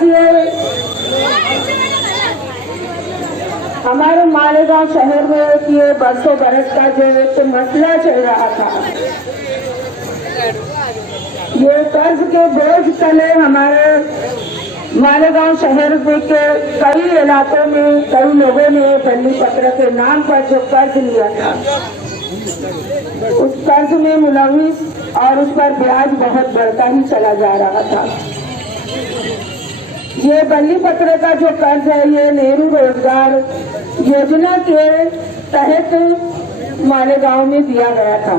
आज ये हमारे मालेगांव शहर में ये बरसों बरस का जो एक मसला चल रहा था, ये कर्ज के बोझ तले हमारे मालेगांव शहर के कई इलाकों में कई लोगों ने बल्ली पत्र के नाम पर जो कर्ज लिया था, उस कर्ज में मुलविस और उस पर ब्याज बहुत बढ़ता ही चला जा रहा था। ये बल्ली पत्र का जो कर्ज है, ये नेहरू रोजगार योजना के तहत मालेगांव में दिया गया था,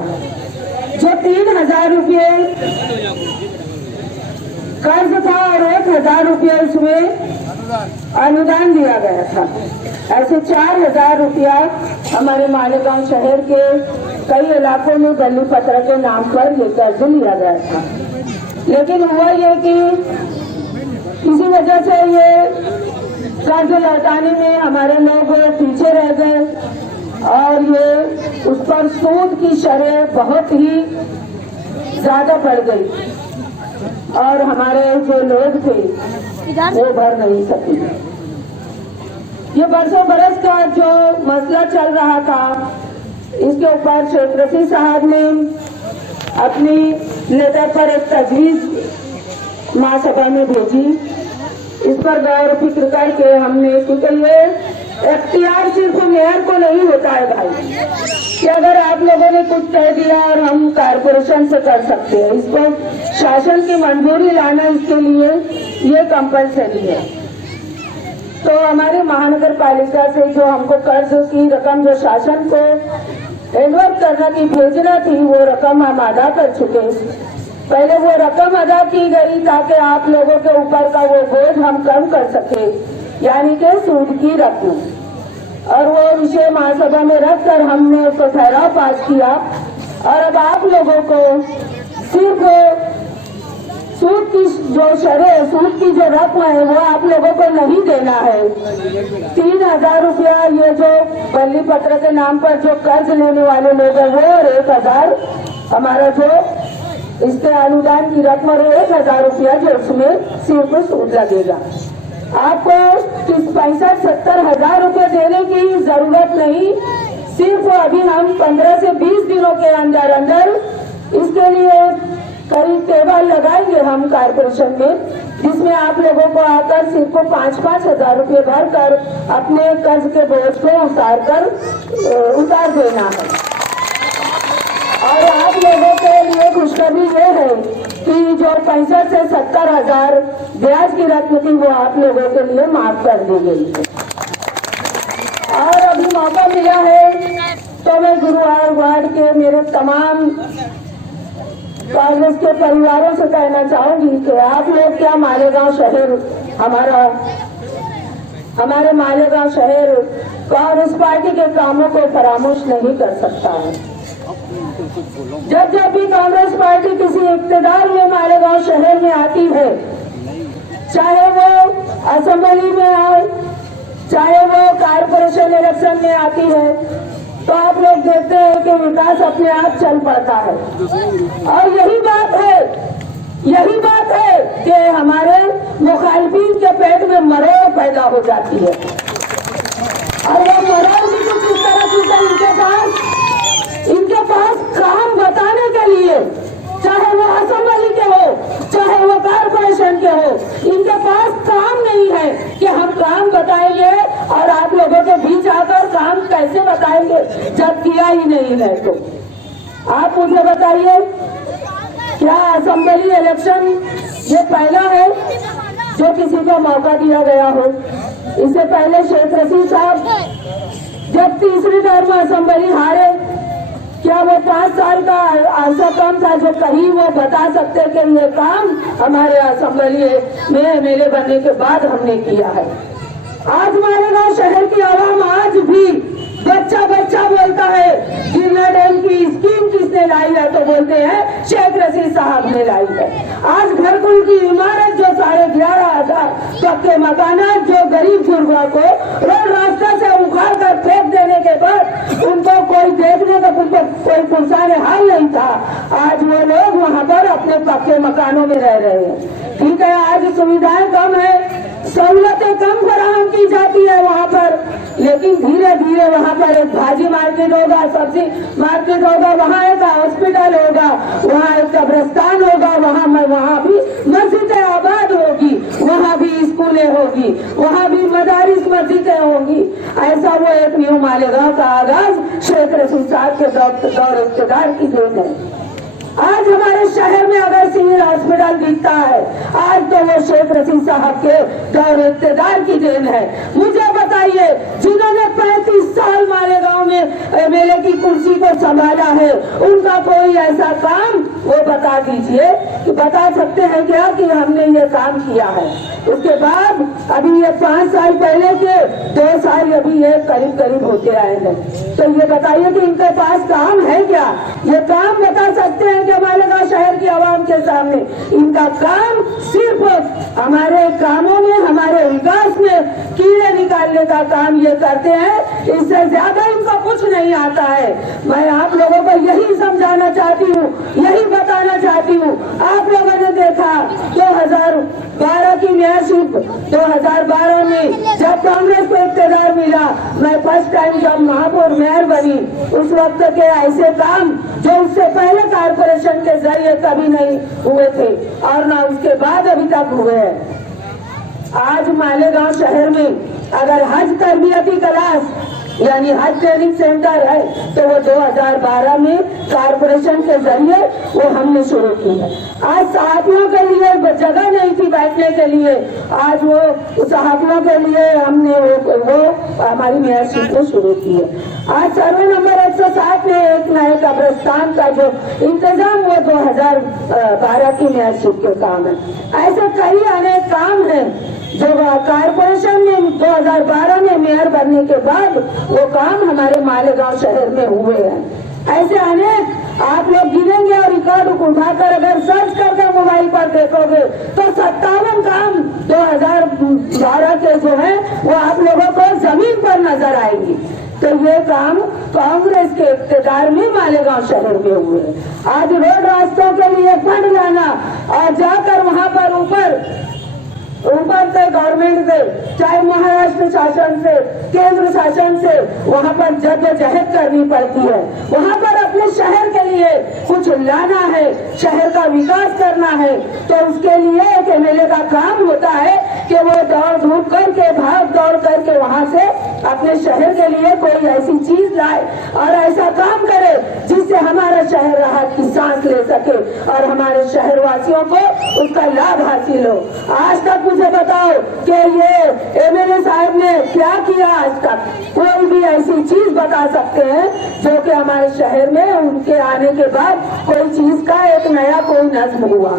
जो 3000 रुपये कर्ज था और 1000 रुपये उसमें अनुदान दिया गया था। ऐसे 4000 रुपया हमारे मालेगांव शहर के कई इलाकों में बल्ली पत्र के नाम पर ये कर्ज लिया गया था। लेकिन हुआ ये कि किसी वजह से ये कर्ज लौटाने में हमारे लोग पीछे रह गए और ये उस पर सूद की शरह बहुत ही ज्यादा बढ़ गई और हमारे जो लोग थे वो भर नहीं सके। ये बरसों बरस का जो मसला चल रहा था, इसके ऊपर शेख रशीद साहब ने अपनी लेटर पर एक तजवीज महासभा में भेजी। इस पर गौर फिक्र करके हमने, क्योंकि ये इख्तियार सिर्फ मेयर को नहीं होता है भाई, कि अगर आप लोगों ने कुछ कह दिया और हम कारपोरेशन से कर सकते हैं, इसको शासन की मंजूरी लाना इसके लिए ये कंपलसरी है। तो हमारे महानगर पालिका से जो हमको कर्ज की रकम जो शासन को एडवर्ट करना की भेजना थी, वो रकम हम अदा कर चुके। पहले वो रकम अदा की गई ताकि आप लोगों के ऊपर का वो बोझ हम कम कर सके, यानी कि सूद की रकम, और वो विषय महासभा में रखकर हमने उसको ठहराव पास किया। और अब आप लोगों को सिर्फ सूद की जो शरह, सूद की जो रकम है वो आप लोगों को नहीं देना है। 3000 रुपया ये जो बल्ली पत्र के नाम पर जो कर्ज लेने वाले लोग हैं वो, और 1000 हमारा जो इसके अनुदान की रकम और 1000 रुपया जो उसमें सिर्फ सूद लगेगा। आपको 65-70 हजार रुपये देने की जरूरत नहीं, सिर्फ अभी हम 15 से 20 दिनों के अंदर अंदर इसके लिए करीब टेबल लगाएंगे हम कारपोरेशन में, जिसमें आप लोगों को आकर सिर्फ 5-5 हजार रुपये भरकर अपने कर्ज के बोझ को उतार देना है। और आप लोगों के लिए खुशखबरी ये है कि जो 65 से 70 हजार ब्याज की रकम थी वो आप लोगों के लिए माफ कर दी गई है। और अभी मौका मिला है तो मैं गुरुवार वार्ड के मेरे तमाम कांग्रेस के परिवारों से कहना चाहूंगी कि आप लोग क्या मालेगांव शहर हमारे मालेगांव शहर कांग्रेस पार्टी के कामों को फरामोश नहीं कर सकता है। जब जब भी कांग्रेस पार्टी किसी इख्तियार में मालेगांव शहर में आती है, चाहे वो असेंबली में आए, चाहे वो कारपोरेशन इलेक्शन में आती है, तो आप लोग देखते हैं कि विकास अपने आप चल पड़ता है। और यही बात है कि हमारे मुखालिफिन के पेट में मरोड़ पैदा हो जाती है, और वो मरोड़ भी कुछ इस तरह की इनके पास काम बताने के लिए, चाहे वो असेंबली के हो, चाहे वो कारपोरेशन के हो, इनके पास काम नहीं है कि हम काम बताएंगे और आप लोगों के बीच आकर काम कैसे बताएंगे जब किया ही नहीं है। तो आप मुझे बताइए, क्या असेंबली इलेक्शन ये पहला है जो किसी को मौका दिया गया हो? इससे पहले शेख रशीद साहब जब तीसरी टर्म असेंबली हारे, क्या वो 5 साल का अरसा कम था जो कहीं वो बता सकते कि ये काम हमारे असेंबली में एमएलए बनने के बाद हमने किया है? आज मालेगांव शहर की आवाम आज भी बच्चा बोलता है गिरना डैम की स्कीम किसने लाई है, तो बोलते हैं शेख रशीद साहब ने लाई है। आज घरकुल की इमारत जो 11,500 पक्के मकान जो गरीब गुरबा को रोड रास्ता से उखाड़ कर फेंक देने के बाद उनको कोई देखने का कोई पुरसाने हाल नहीं था। आज वो लोग वहाँ पर अपने पक्के मकानों में रह रहे हैं। ठीक है, आज सुविधाएं कम है, सहूलतें कम फराहम की जाती है वहाँ पर, लेकिन धीरे धीरे वहाँ पर एक भाजी मार्केट होगा, सब्जी मार्केट होगा, वहाँ एक हॉस्पिटल होगा, वहाँ एक कब्रिस्तान होगा, वहाँ भी मस्जिदें आबाद होगी, वहाँ भी स्कूलें होगी, वहाँ भी मदारिस मस्जिदें होंगी। ऐसा वो एक न्यू मालेगांव का आगाज शेख रसूल साहब के दौर इक़्तिदार की देन है। आज हमारे शहर में अगर सिविल हॉस्पिटल दिखता है, आज तो वो शेख रसूल साहब के दौर इक़्तिदार की देन है। मुझे बताइए, जिन्होंने 35 साल मालेगांव में एमएलए की कुर्सी को संभाला है, उनका कोई ऐसा काम वो बता दीजिए, कि बता सकते हैं क्या कि हमने ये काम किया है। उसके बाद अभी ये 5 साल पहले के 2 साल अभी ये करीब करीब होते आए हैं, तो ये बताइए कि इनके पास काम है क्या? ये काम बता सकते हैं कि मालेगांव शहर की आवाम के सामने? इनका काम सिर्फ हमारे कामों में, हमारे विकास में कीड़े निकालने का काम ये करते हैं, इससे ज्यादा इनको कुछ नहीं आता है। मैं आप लोगों को यही समझाना चाहती हूँ, यही बताना चाहती हूँ। आप लोगों ने देखा 2012 की मेयरशिप, 2012 में जब कांग्रेस को इक़्तिदार मिला, मैं फर्स्ट टाइम जब महापौर मेयर बनी, उस वक्त के ऐसे काम जो उससे पहले कारपोरेशन के जरिए कभी नहीं हुए थे और ना उसके बाद अभी तक हुए हैं। आज मालेगांव शहर में अगर हज तरबियती क्लास यानी हज ट्रेनिंग सेंटर है, तो वो 2012 में कारपोरेशन के जरिए वो हमने शुरू की है। आज सहाफियों के लिए जगह नहीं थी बैठने के लिए, आज वो सहाफियों के लिए हमने वो हमारी मेयरशिप में शुरू की है। आज सर्वे नंबर 107 में एक नए कब्रिस्तान का जो इंतजाम वो 2012 की मेयरशिप के काम है। ऐसे कई अनेक काम हैं जो कारपोरेशन में 2012 में मेयर बनने के बाद वो काम हमारे मालेगांव शहर में हुए हैं। ऐसे अनेक आप लोग गिनेंगे और रिकॉर्ड उठाकर अगर सर्च करके मोबाइल पर देखोगे तो 57 काम 2012 के जो है वो आप लोगों को जमीन पर नजर आएंगी। तो ये काम कांग्रेस के इक़्तिदार में मालेगांव शहर में हुए। आज रोड रास्तों के लिए फंड लाना और जाकर वहाँ पर ऊपर से गवर्नमेंट से, चाहे महाराष्ट्र शासन से, केंद्र शासन से, वहाँ पर जद्दोजहद करनी पड़ती है। वहाँ पर अपने शहर के लिए कुछ लाना है, शहर का विकास करना है, तो उसके लिए एक एमएलए का काम होता है कि वो दौड़ धूप करके, भाग दौड़ करके वहाँ से अपने शहर के लिए कोई ऐसी चीज लाए और ऐसा काम करे जिससे हमारा शहर राहत की सांस ले सके और हमारे शहर वासियों को उसका लाभ हासिल हो। आज तक मुझे बताओ कि ये एमएलए साहब ने क्या किया आज तक? कोई भी ऐसी चीज बता सकते हैं जो कि हमारे शहर में उनके आने के बाद कोई चीज का एक नया कोई नज्म हुआ?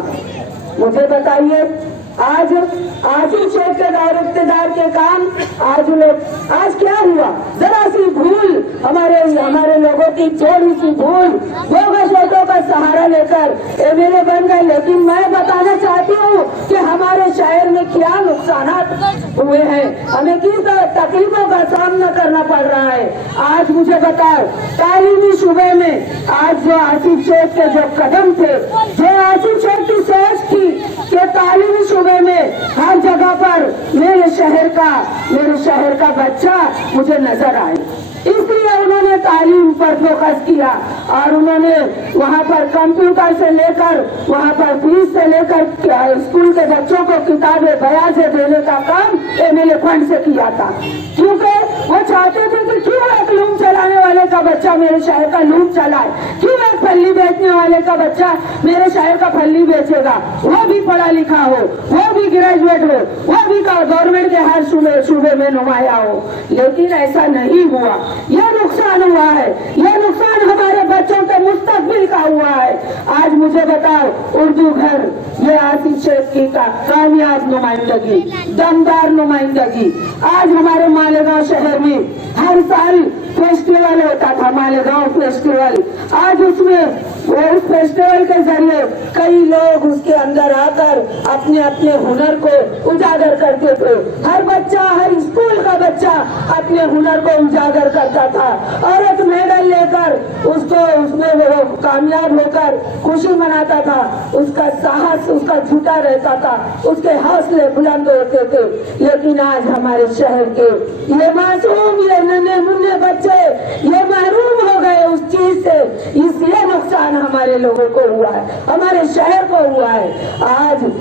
मुझे बताइए। आज आसिफ शेख के दौर इक़्तिदार के काम आज क्या हुआ? जरा सी भूल, हमारे लोगों की थोड़ी सी भूल, 2 वोटों का सहारा लेकर एमएलए बन गए। लेकिन मैं बताना चाहती हूँ कि हमारे शहर में क्या नुकसान हुए हैं, हमें किस तकलीफों का सामना करना पड़ रहा है। आज मुझे बताओ, तालीमी शुबे में आज जो आसिफ शेख के जो कदम थे, जो आसिफ शेख की सोच थी कि तालीमी शुबे में हर जगह पर मेरे शहर का बच्चा मुझे नजर आए, इसलिए उन्होंने तालीम पर फोकस किया और उन्होंने वहाँ पर कंप्यूटर से लेकर, वहाँ पर फीस से लेकर स्कूल के बच्चों को किताबें ब्याज देने का काम एमएलए फंड से किया था। क्योंकि वो चाहते थे कि क्यों एक लूम चलाने वाले का बच्चा मेरे शहर का लूम चलाए, क्यों एक फल्ली बेचने वाले का बच्चा मेरे शहर का फल्ली बेचेगा, वो भी पढ़ा लिखा हो, वो भी ग्रेजुएट हो, वो भी गवर्नमेंट के हर सूबे में नुमाया हो। लेकिन ऐसा नहीं हुआ। यह नुकसान हुआ है, यह नुकसान हमारे बच्चों के मुस्तकबिल का हुआ है। आज मुझे बताओ, उर्दू घर, ये आसिफ शेख की का कामयाब नुमाइंदगी, दमदार नुमाइंदगी। आज हमारे मालेगांव शहर में हर साल फेस्टिवल होता था, मालेगांव फेस्टिवल। आज उसमें वो उस फेस्टिवल के जरिए कई लोग उसके अंदर आकर अपने अपने हुनर को उजागर करते थे। हर बच्चा, हर स्कूल का बच्चा अपने हुनर को उजागर करता था और एक मेडल लेकर उसको उसमें वो कामयाब होकर खुशी मनाता था। उसका साहस, उसका झूठा रहता था, उसके हौसले बुलंद होते थे। लेकिन आज हमारे शहर के ये मासूम, ये नन्हे मुन्ने बच्चे ये महरूम हो गए उस चीज से। इसलिए नुकसान हमारे लोगों को हुआ है, हमारे शहर को हुआ है। आज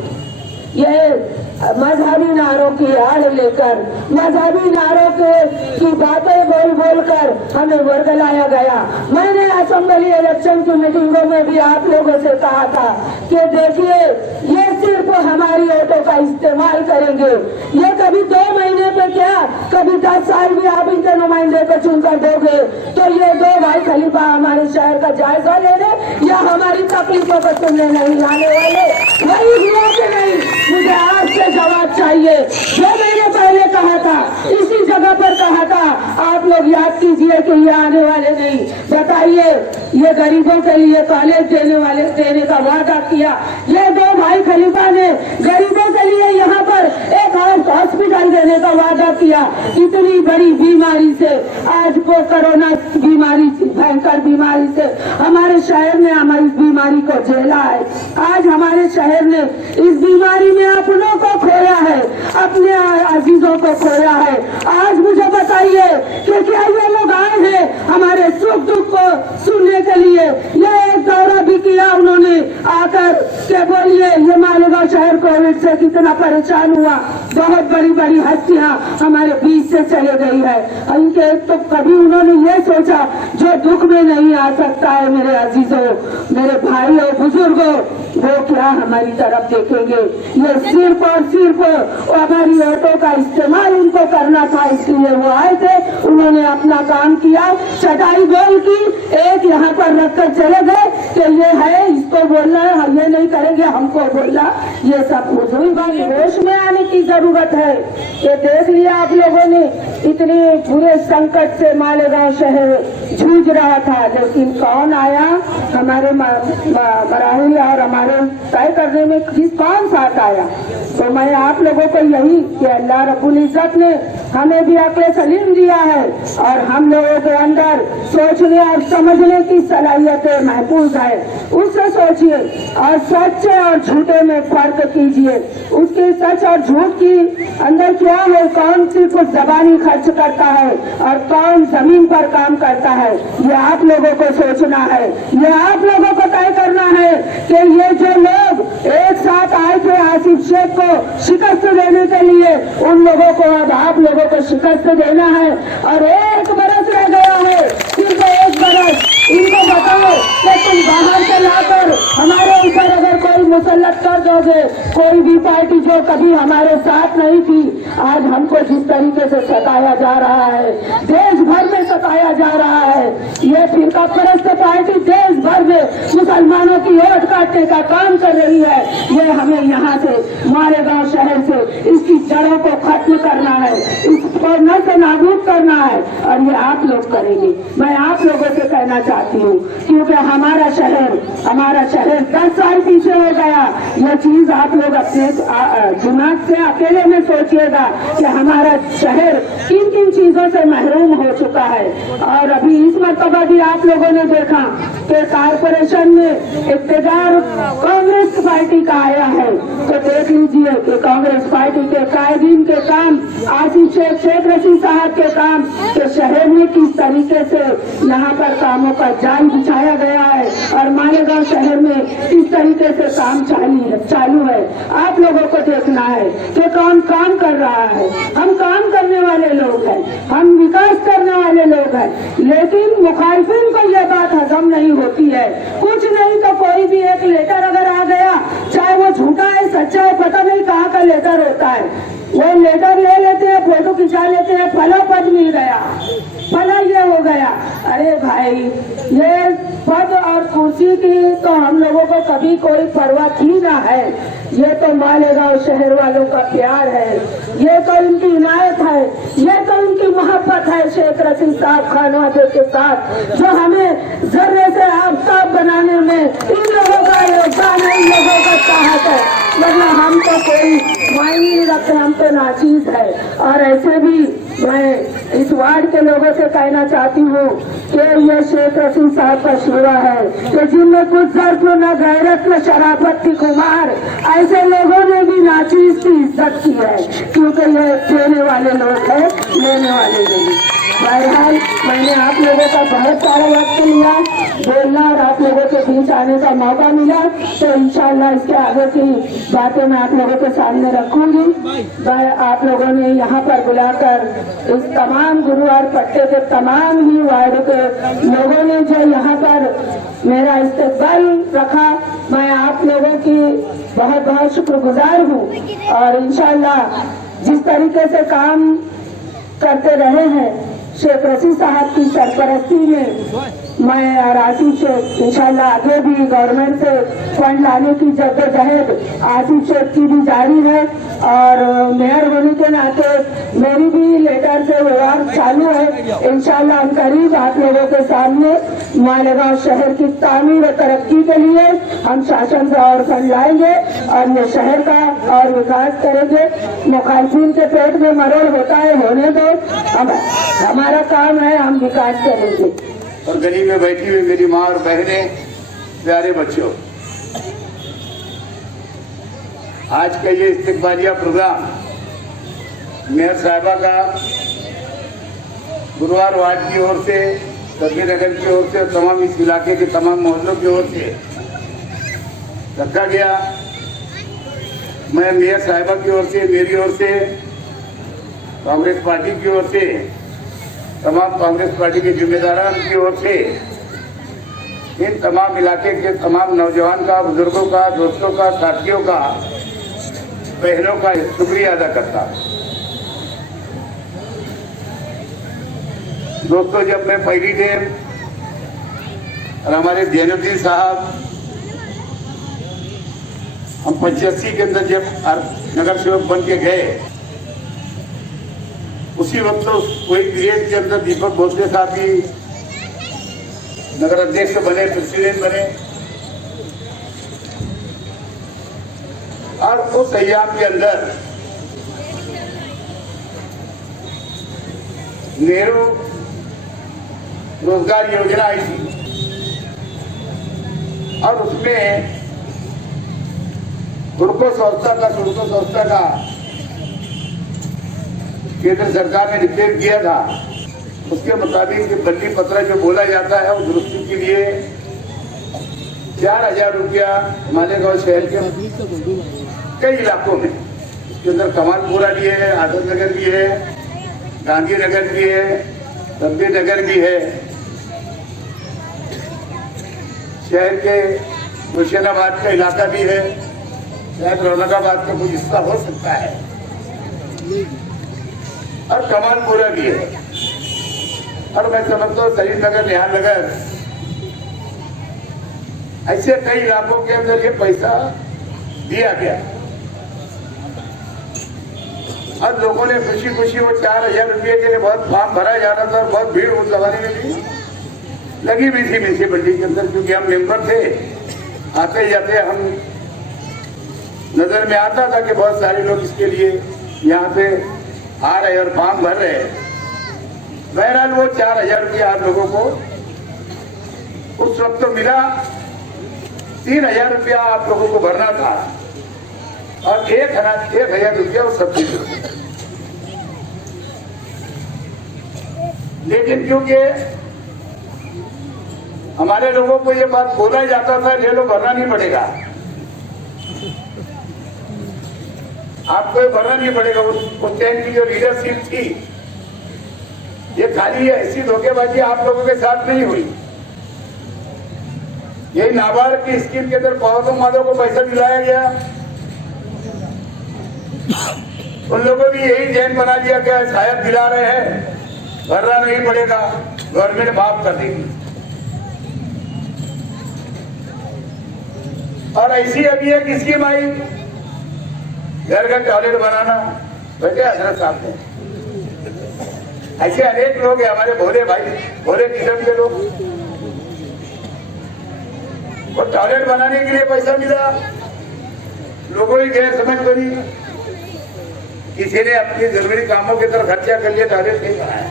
ये मजहबी नारों की आड़ लेकर, मजहबी नारों की बातें बोल बोलकर हमें वर्गलाया गया। मैंने असेंबली इलेक्शन की मीटिंगों में भी आप लोगों से कहा था कि देखिए, ये सिर्फ हमारी वोटों का इस्तेमाल करेंगे। ये कभी 2 महीने पे क्या, कभी 10 साल भी आप इनके नुमाइंदे को चुनकर दोगे तो ये 2 भाई खलीफा हमारे शहर का जायजा लेने या हमारी तकलीफों को सुनने नहीं आने वाले। वही हुआ कि नहीं? मुझे आज से जवाब चाहिए। जो मैंने पहले कहा था, इसी जगह पर कहा था, आप लोग याद कीजिए कि ये आने वाले नहीं। बताइए, ये गरीबों के लिए कॉलेज देने का वादा किया। ये 2 भाई खलीफा ने गरीबों के लिए यहाँ पर एक हॉस्पिटल देने का वादा किया। इतनी बड़ी बीमारी से, आज को कोरोना बीमारी, भयंकर बीमारी से हमारे शहर ने हमारी बीमारी को झेला है। आज हमारे शहर ने इस बीमारी में अपनों को खोया है, अपने अजीजों को खोया है। आज मुझे बताइए कि क्या ये लोग आए हैं हमारे सुख दुख को सुनने के लिए? ये एक दौरा भी किया उन्होंने आकर के बोलिए ये मालेगांव शहर कोविड से कितना परेशान हुआ। बहुत बड़ी बड़ी हस्तियां हमारे बीच से चले गई है। इनके तो कभी उन्होंने ये सोचा जो दुख में नहीं आ सकता है। मेरे अजीजों, मेरे भाइयों, बुजुर्गों, वो क्या हमारी तरफ देखेंगे? ये सिर्फ और सिर्फ हमारी वोटों का इस्तेमाल उनको करना था, इसलिए वो आए थे। उन्होंने अपना काम किया, चटाई गोल की, एक यहाँ पर रखकर चले गए कि ये है, इसको बोलना है, हम ये नहीं करेंगे, हमको बोलना। ये सब होश में आने की जरूरत है। ये देख लिया आप लोगों ने, इतने बुरे संकट से मालेगांव शहर जूझ रहा था, लेकिन कौन आया हमारे मराहिल और हमारे तय करने में कौन साथ आया? तो मैं आप लोगों को यही कि अल्लाह रब्बुल इज्जत ने हमें भी अक्ल सलीम दिया है और हम लोगों के अंदर सोचने और समझने की सलाहियतें महफूज है। उससे सोचिए और सच्चे और झूठे में फर्क कीजिए। उसके सच और झूठ की अंदर क्या है, कौन सिर्फ जबानी खर्च करता है और कौन जमीन पर काम करता है, ये आप लोगों को सोचना है। ये आप लोगों को तय करना है कि ये जो लोग एक साथ आए थे आसिफ शेख को शिकस्त देने के लिए, उन लोगों को अब आप लोगों को शिकस्त देना है। और 1 बरस रह गया है, सिर्फ 1 बरस। इनको बताओ कि तुम बाहर से लाकर हमारे ऊपर अगर कोई मुसल्लत कर दोगे, कोई भी पार्टी जो कभी हमारे साथ नहीं थी, आज हमको जिस तरीके से सताया जा रहा है, देश भर में सताया जा रहा है, ये फिरका परस्त पार्टी देश भर में मुसलमानों की वोट काटने का काम कर रही है। ये हमें यहाँ से, मालेगांव शहर से इसकी जड़ों को खत्म करना है, इसको न से नाबूद करना है और ये आप लोग करेंगे। मैं आप लोगों से कहना चाहती हूँ, क्योंकि हमारा शहर 10 साल पीछे हो गया। यह चीज आप लोग अपने दिमाग से अकेले में सोचिएगा कि हमारा शहर किन किन चीजों से महरूम हो चुका है। और अभी इस मरतबा भी आप लोगों ने देखा कि कारपोरेशन में इक़्तिदार कांग्रेस पार्टी का आया है, तो देख लीजिए कि कांग्रेस पार्टी के कायदीन के काम, आसिफ शेख रशीद साहब के काम के शहर में किस तरीके से यहाँ पर कामों का जाल बिछाया गया है और मालेगांव शहर में किस तरीके से काम चालू है। आप लोगों को देखना है कि कौन काम कर रहा है। हम काम करने वाले लोग हैं, हम विकास करने वाले लोग हैं, लेकिन मुखालिफिन को यह बात हजम नहीं होती है। कुछ नहीं तो कोई भी एक लेटर अगर आ गया, चाहे वो झूठा है सच्चा है, पता नहीं कहाँ का लेटर होता है, वो लेटर ले लेते हैं, फोटो खिंचा लेते हैं, फला पद मिल गया, फला ये हो गया। अरे भाई, ये पद और कुर्सी की तो हम लोगों को कभी कोई परवाह थी ना है। ये तो मालेगांव शहर वालों का प्यार है, ये तो इनकी इनायत है, ये तो इनकी मोहब्बत है शेख रशीद साहब खानवादे के साथ, जो हमें जर्रे से आफताब बनाने में इन लोगों का योगदान है, इन लोगों का चाहत है। वरना हम तो कोई मायने नहीं रखते, हम तो नाचीज है। और ऐसे भी मैं इस वार्ड के लोगों से कहना चाहती हूँ कि ये शेख रशीद साहब का शिवा है कि जिनमें कुछ ज़र्फ न गैरत न शराफत की खुमार, ऐसे लोगों ने भी नाचीज की इज्जत की है, क्योंकि ये देने वाले लोग हैं, लेने वाले नहीं। बहरहाल मैंने आप लोगों का बहुत सारा वक्त लिया बोलना और आप लोगों के बीच आने का मौका मिला, तो इंशाल्लाह इसके आगे की बातें मैं आप लोगों के सामने रखूंगी। आप लोगों ने यहाँ पर बुलाकर इस तमाम गुरुवार पट्टे के तमाम ही वार्ड के लोगों ने जो यहाँ पर मेरा इस्तेकबाल रखा, मैं आप लोगों की बहुत बहुत शुक्रगुजार हूँ। और इंशाल्लाह जिस तरीके से काम करते रहे हैं शेख रशीद साहब की सरपरस्ती में, मैं और आसिफ शेख इंशाल्लाह आगे भी गवर्नमेंट से फंड लाने की जद्दोजहद आसिफ शेख की भी जारी है। और मेयर होने के नाते मेरी भी लेटर से व्यवहार चालू है। इंशाल्लाह हम करीब आप लोगों के सामने मालेगांव शहर की तामीर और तरक्की के लिए हम शासन से और फंड लाएंगे और ये शहर का और विकास करेंगे। मुखालफिन के पेट में मरोड़ होता है, होने दो, हमारा काम है, हम विकास करेंगे। और गली में बैठी हुई मेरी माँ और बहनें, प्यारे बच्चों, आज का ये इस्तिकबालिया प्रोग्राम मेयर साहिबा का गुरुवार वार्ड की ओर से, सभी नगर की ओर से और तमाम इस इलाके के तमाम मोहल्लों की ओर से रखा गया। मैं मेयर साहिबा की ओर से, मेरी ओर से, कांग्रेस पार्टी की ओर से, तमाम कांग्रेस पार्टी के जिम्मेदारान की ओर से इन तमाम इलाके के तमाम नौजवान का, बुजुर्गों का, दोस्तों का, साथियों का, बहनों का शुक्रिया अदा करता हूं। दोस्तों, जब मैं पहली डेर और हमारे जैनुद्दीन साहब हम 85 के अंदर जब नगर सेवक बन के गए, उसी वक्त तो कोई पीरियड के अंदर दीपक भोसले साहब भी नगर अध्यक्ष बने, प्रेसिडेंट बने। और उस अय्याम के अंदर नेहरू रोजगार योजना आई थी और उसमें सुड़को संस्था का केंद्र सरकार ने डिक्लेयर किया था। उसके मुताबिक बल्ली पत्र जो बोला जाता है वो दुरुस्ती के लिए 4000 रुपया मालेगांव शहर के कई इलाकों में, इसके अंदर कमालपुरा भी है, आजम नगर भी है, गांधी नगर भी है, तब्बी नगर भी है, शहर के हुसैनाबाद का इलाका भी है, शायद रौनकाबाद का कुछ हिस्सा हो सकता है, और कमालपुरा भी है। और मैं समझता हूँ शहीद नगर, निहाल नगर, ऐसे कई इलाकों के अंदर ये पैसा दिया गया और लोगों ने खुशी खुशी वो 4000 रुपये के लिए बहुत फॉर्म भरा जा रहा था और बहुत भीड़ उस जमाने में भी लगी हुई थी म्यूनिसिपैलिटी के अंदर, क्योंकि हम मेंबर थे। आते जाते हम नजर में आता था कि बहुत सारे लोग इसके लिए यहाँ पे आ रहे और फॉर्म भर रहे। बहरहाल वो 4000 रुपया आप लोगों को उस वक्त तो मिला, 3000 रुपया आप लोगों को भरना था और 1000 रुपया वो सब्सिडी। लेकिन क्योंकि हमारे लोगों को ये बात बोला जाता था, ये लोग भरना नहीं पड़ेगा, आपको ये भरना नहीं पड़ेगा। उस टाइम की जो लीडरशिप थी, ये खाली ऐसी धोखेबाजी आप लोगों के साथ नहीं हुई। यही नाबार्ड की स्कीम के अंदर पौधों माधव को पैसा दिलाया गया, उन लोगों ने यही जैन बना लिया कि शायद दिला रहे हैं, भरना नहीं पड़ेगा, गवर्नमेंट माफ कर देगी। और ऐसी अभी है किसकी माई घर का टॉयलेट बनाना वैसे हजरत साहब ने, ऐसे अनेक लोग हैं हमारे भोले भाई, भोले किस्म के लोग। और टॉयलेट बनाने के लिए पैसा मिला, लोगों की गैर समझ बनी, किसी ने अपनी जरूरी कामों की तरफ खर्चा कर लिया, टॉयलेट नहीं बनाया।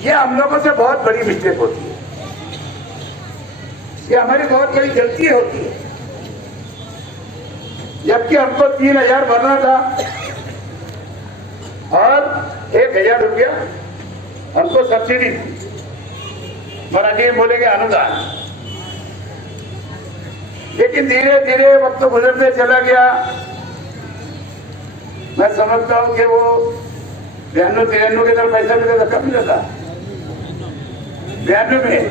ये हम लोगों से बहुत बड़ी मिस्टेक होती है, ये हमारी बहुत बड़ी गलती होती है। जबकि हमको 3000 भरना था और 1000 रुपया हमको सब्सिडी थी, मराठी में बोलेंगे अनुदान। लेकिन धीरे धीरे वक्त गुजरते चला गया। मैं समझता हूं कि वो 92-93 के तरफ पैसा मिला था, कब मिला था? 92 में,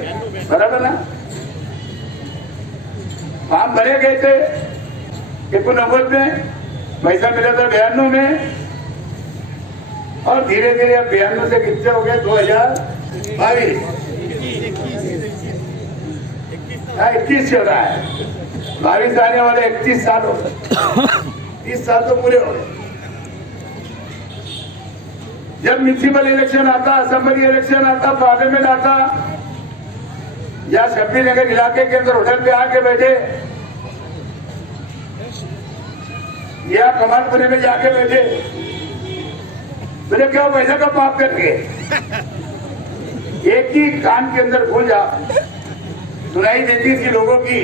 बराबर ना? फॉर्म भरे गए थे 89 में, पैसा मिला था 92 में, और धीरे धीरे अब 92 से कितने हो गए? 2022, 21 चल रहा है। 22 आने वाले 31 साल हो गए, 30 साल तो पूरे हो गए। जब म्यूनिसिपल इलेक्शन आता, असेंबली इलेक्शन आता, पार्लियामेंट आता, या शब्बी नगर इलाके के अंदर होटल पे आके बैठे या कमालपुरे में जाके बैठे, बोले क्या पैसा का माफ करके एक ही कान के अंदर गूंजा सुनाई देती थी लोगों की।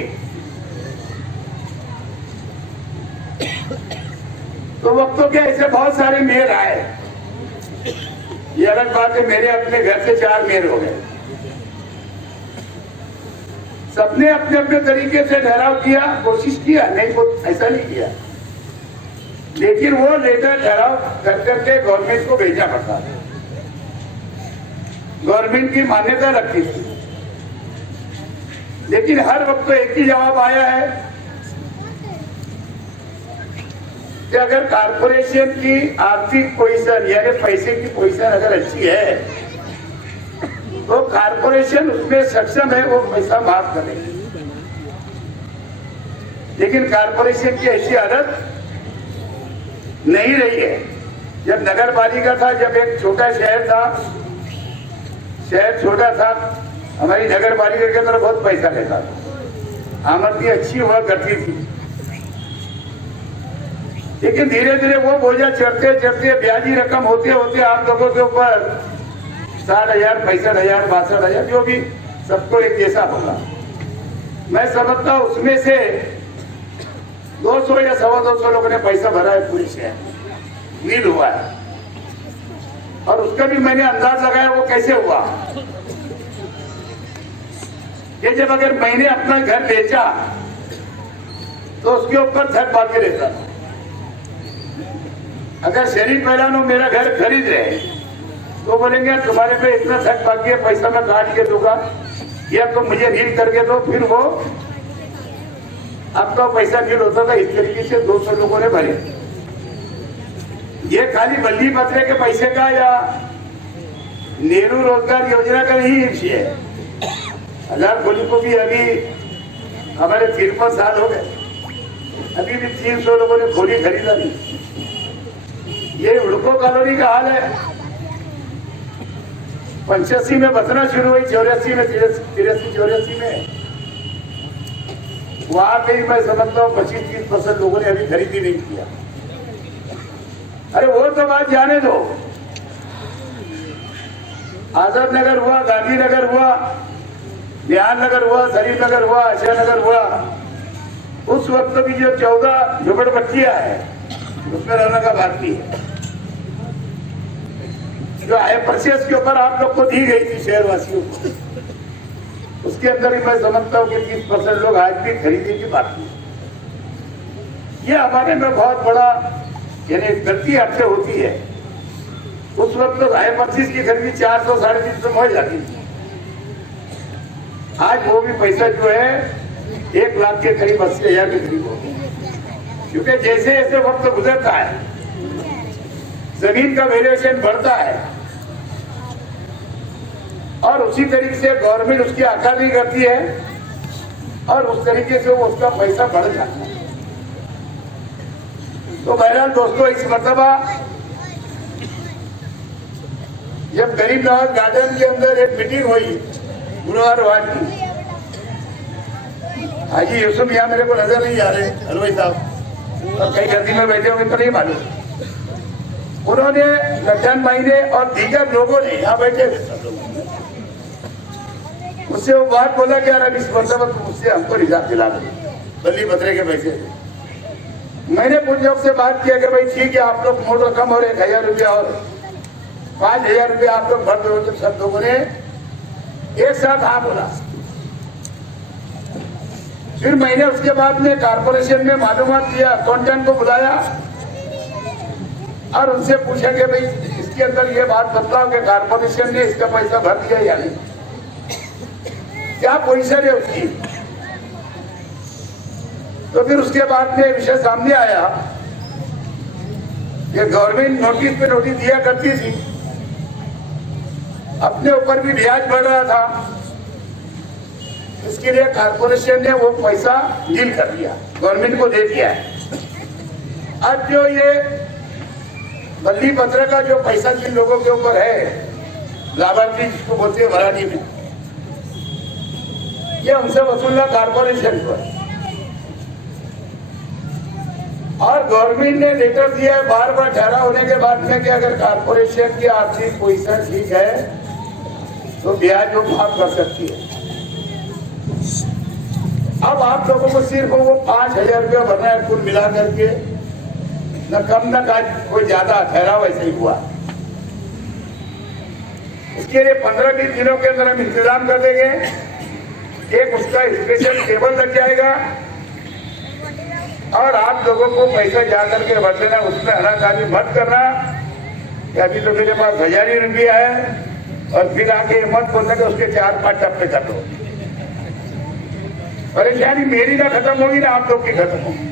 तो वक्तों के ऐसे बहुत सारे मेयर आए। ये अलग बात है, मेरे अपने घर से 4 मेयर हो गए। सबने अपने अपने तरीके से ठहराव किया, कोशिश किया, नहीं ऐसा नहीं किया, लेकिन वो लेटर ठहराव कर करके गवर्नमेंट को भेजना पड़ता है। गवर्नमेंट की मान्यता रखती थी, लेकिन हर वक्त तो एक ही जवाब आया है कि अगर कारपोरेशन की आर्थिक पोजीशन यानी पैसे की पोजीशन अगर अच्छी है तो कारपोरेशन उसमें सक्षम है, वो पैसा माफ करेगी। लेकिन कारपोरेशन की ऐसी हालत नहीं रही है। जब नगर पालिका था, जब एक छोटा शहर था, शहर छोटा था, हमारी नगर पालिका के अंदर बहुत पैसा लेता था, आमदनी अच्छी हुआ करती थी। लेकिन धीरे धीरे वो बोझा चढ़ते चढ़ते ब्याजी रकम होते होते आप लोगों के ऊपर 60,000, 65,000, 62,000 जो भी सबको एक जैसा होगा। मैं समझता हूं उसमें से 200 या 250 लोगों ने पैसा भरा है पूरी शहर, नील हुआ है। और उसका भी मैंने अंदाज लगाया वो कैसे हुआ कि जब अगर मैंने अपना घर बेचा तो उसके ऊपर थक बाकी रहता था। अगर शरीफ पहलानो मेरा घर खरीद रहे तो बोलेंगे तुम्हारे पे इतना थक बाकी है, पैसा मैं काट के दूंगा, या तो मुझे नील करके दो। फिर वो आपका पैसा नील होता था। इस तरीके से 200 लोगों ने भरे। ये खाली बल्ली पत्रे के पैसे का या नेहरू रोजगार योजना का नहीं विषय है। हजार खोली को भी अभी हमारे 53 साल हो गए, अभी भी 300 लोगों ने खोली खरीदा नहीं। ये उड़को कॉलोनी का हाल है। 85 में बसना शुरू हुई, 84 में, 83-84 में, वहां पे मैं समझता हूँ 25-30% लोगों ने अभी खरीदी नहीं किया। अरे वो तो बात जाने दो। आजाद नगर हुआ, गांधीनगर हुआ, बिहार नगर हुआ, शरीफ नगर हुआ, आशा नगर हुआ, उस वक्त भी जो 14 झुपड़पट्टियां है उसमें रहने का बात नहीं है। जो आय परचेस के ऊपर आप लोग को दी गई थी शहरवासियों को, उसके अंदर ही मैं समझता हूँ कि 30% लोग आज भी खरीदने की बात नहीं। ये हमारे में बहुत बड़ा यानी गलती आपसे होती है। उस वक्त तो आय परचेस की खरीदी 400-350 हो जाती थी। आज वो भी पैसा जो है 1 लाख के करीब 80,000 के करीब हो गया। क्योंकि जैसे जैसे वक्त गुजरता है जमीन का वैल्यूएशन बढ़ता है और उसी तरीके से गवर्नमेंट उसकी आकानी करती है और उस तरीके से वो उसका पैसा बढ़ जाता है। तो बहरहाल दोस्तों, इस मरतबा जब गरीब नवाज गार्डन के अंदर एक मीटिंग हुई गुरुवार वार्ड की, हाजी यूसुफ यहाँ मेरे को नजर नहीं आ रहे, हलवाई साहब, और कई गर्दी में बैठे होंगे तो नहीं मालूम। उन्होंने लड्डन भाई ने और दीगर लोगों ने यहाँ बैठे हुए सब लोग उससे वो बात बोला कि यार इस मरतबा तुम मुझसे हमको रिजार्ट दिला दो बल्ली बतरे के पैसे। मैंने कुछ लोग से बात किया कि भाई ठीक है, आप लोग मोड़ रकम और 1000 रुपया और 5000 रुपया आप लोग भर दो। जब सब लोगों ने एक साथ हाँ बोला, फिर मैंने उसके बाद में कारपोरेशन में मालूमात किया, अकाउंटेंट को बुलाया और उनसे पूछा कि भाई इसके अंदर ये बात बतलाओ कि कारपोरेशन ने इसका पैसा भर दिया या नहीं, क्या पोजीशन है उसकी। तो फिर उसके बाद में विषय सामने आया कि गवर्नमेंट नोटिस पे नोटिस दिया करती थी, अपने ऊपर भी ब्याज बढ़ रहा था, इसके लिए कारपोरेशन ने वो पैसा डील कर दिया, गवर्नमेंट को दे दिया है। अब जो ये बल्ली पत्र का जो पैसा जिन लोगों के ऊपर है, लाभार्थी जिसको बोलते हैं वरानी में, ये उनसे वसूलना कारपोरेशन पर, और गवर्नमेंट ने लेटर दिया है बार बार ठहरा होने के बाद में कि अगर कारपोरेशन की आर्थिक पोजीशन ठीक है तो ब्याज वो माफ कर सकती है। अब आप लोगों को सिर्फ वो 5000 रुपया भरना है कुल मिला करके, न कम न कोई ज्यादा ठहराव ऐसे ही हुआ। इसके लिए 15-20 दिनों के अंदर हम इंतजाम कर देंगे। एक उसका स्पेशल टेबल लग जाएगा और आप लोगों को पैसा जा करके भर देना, उसमें हराकानी मत करना कि अभी तो मेरे पास 1000 ही रुपया है, और फिर आके मत बोलना कि उसके 4-5 टप्पे कर दो। परेशानी मेरी ना खत्म होगी ना आप लोग की खत्म होगी,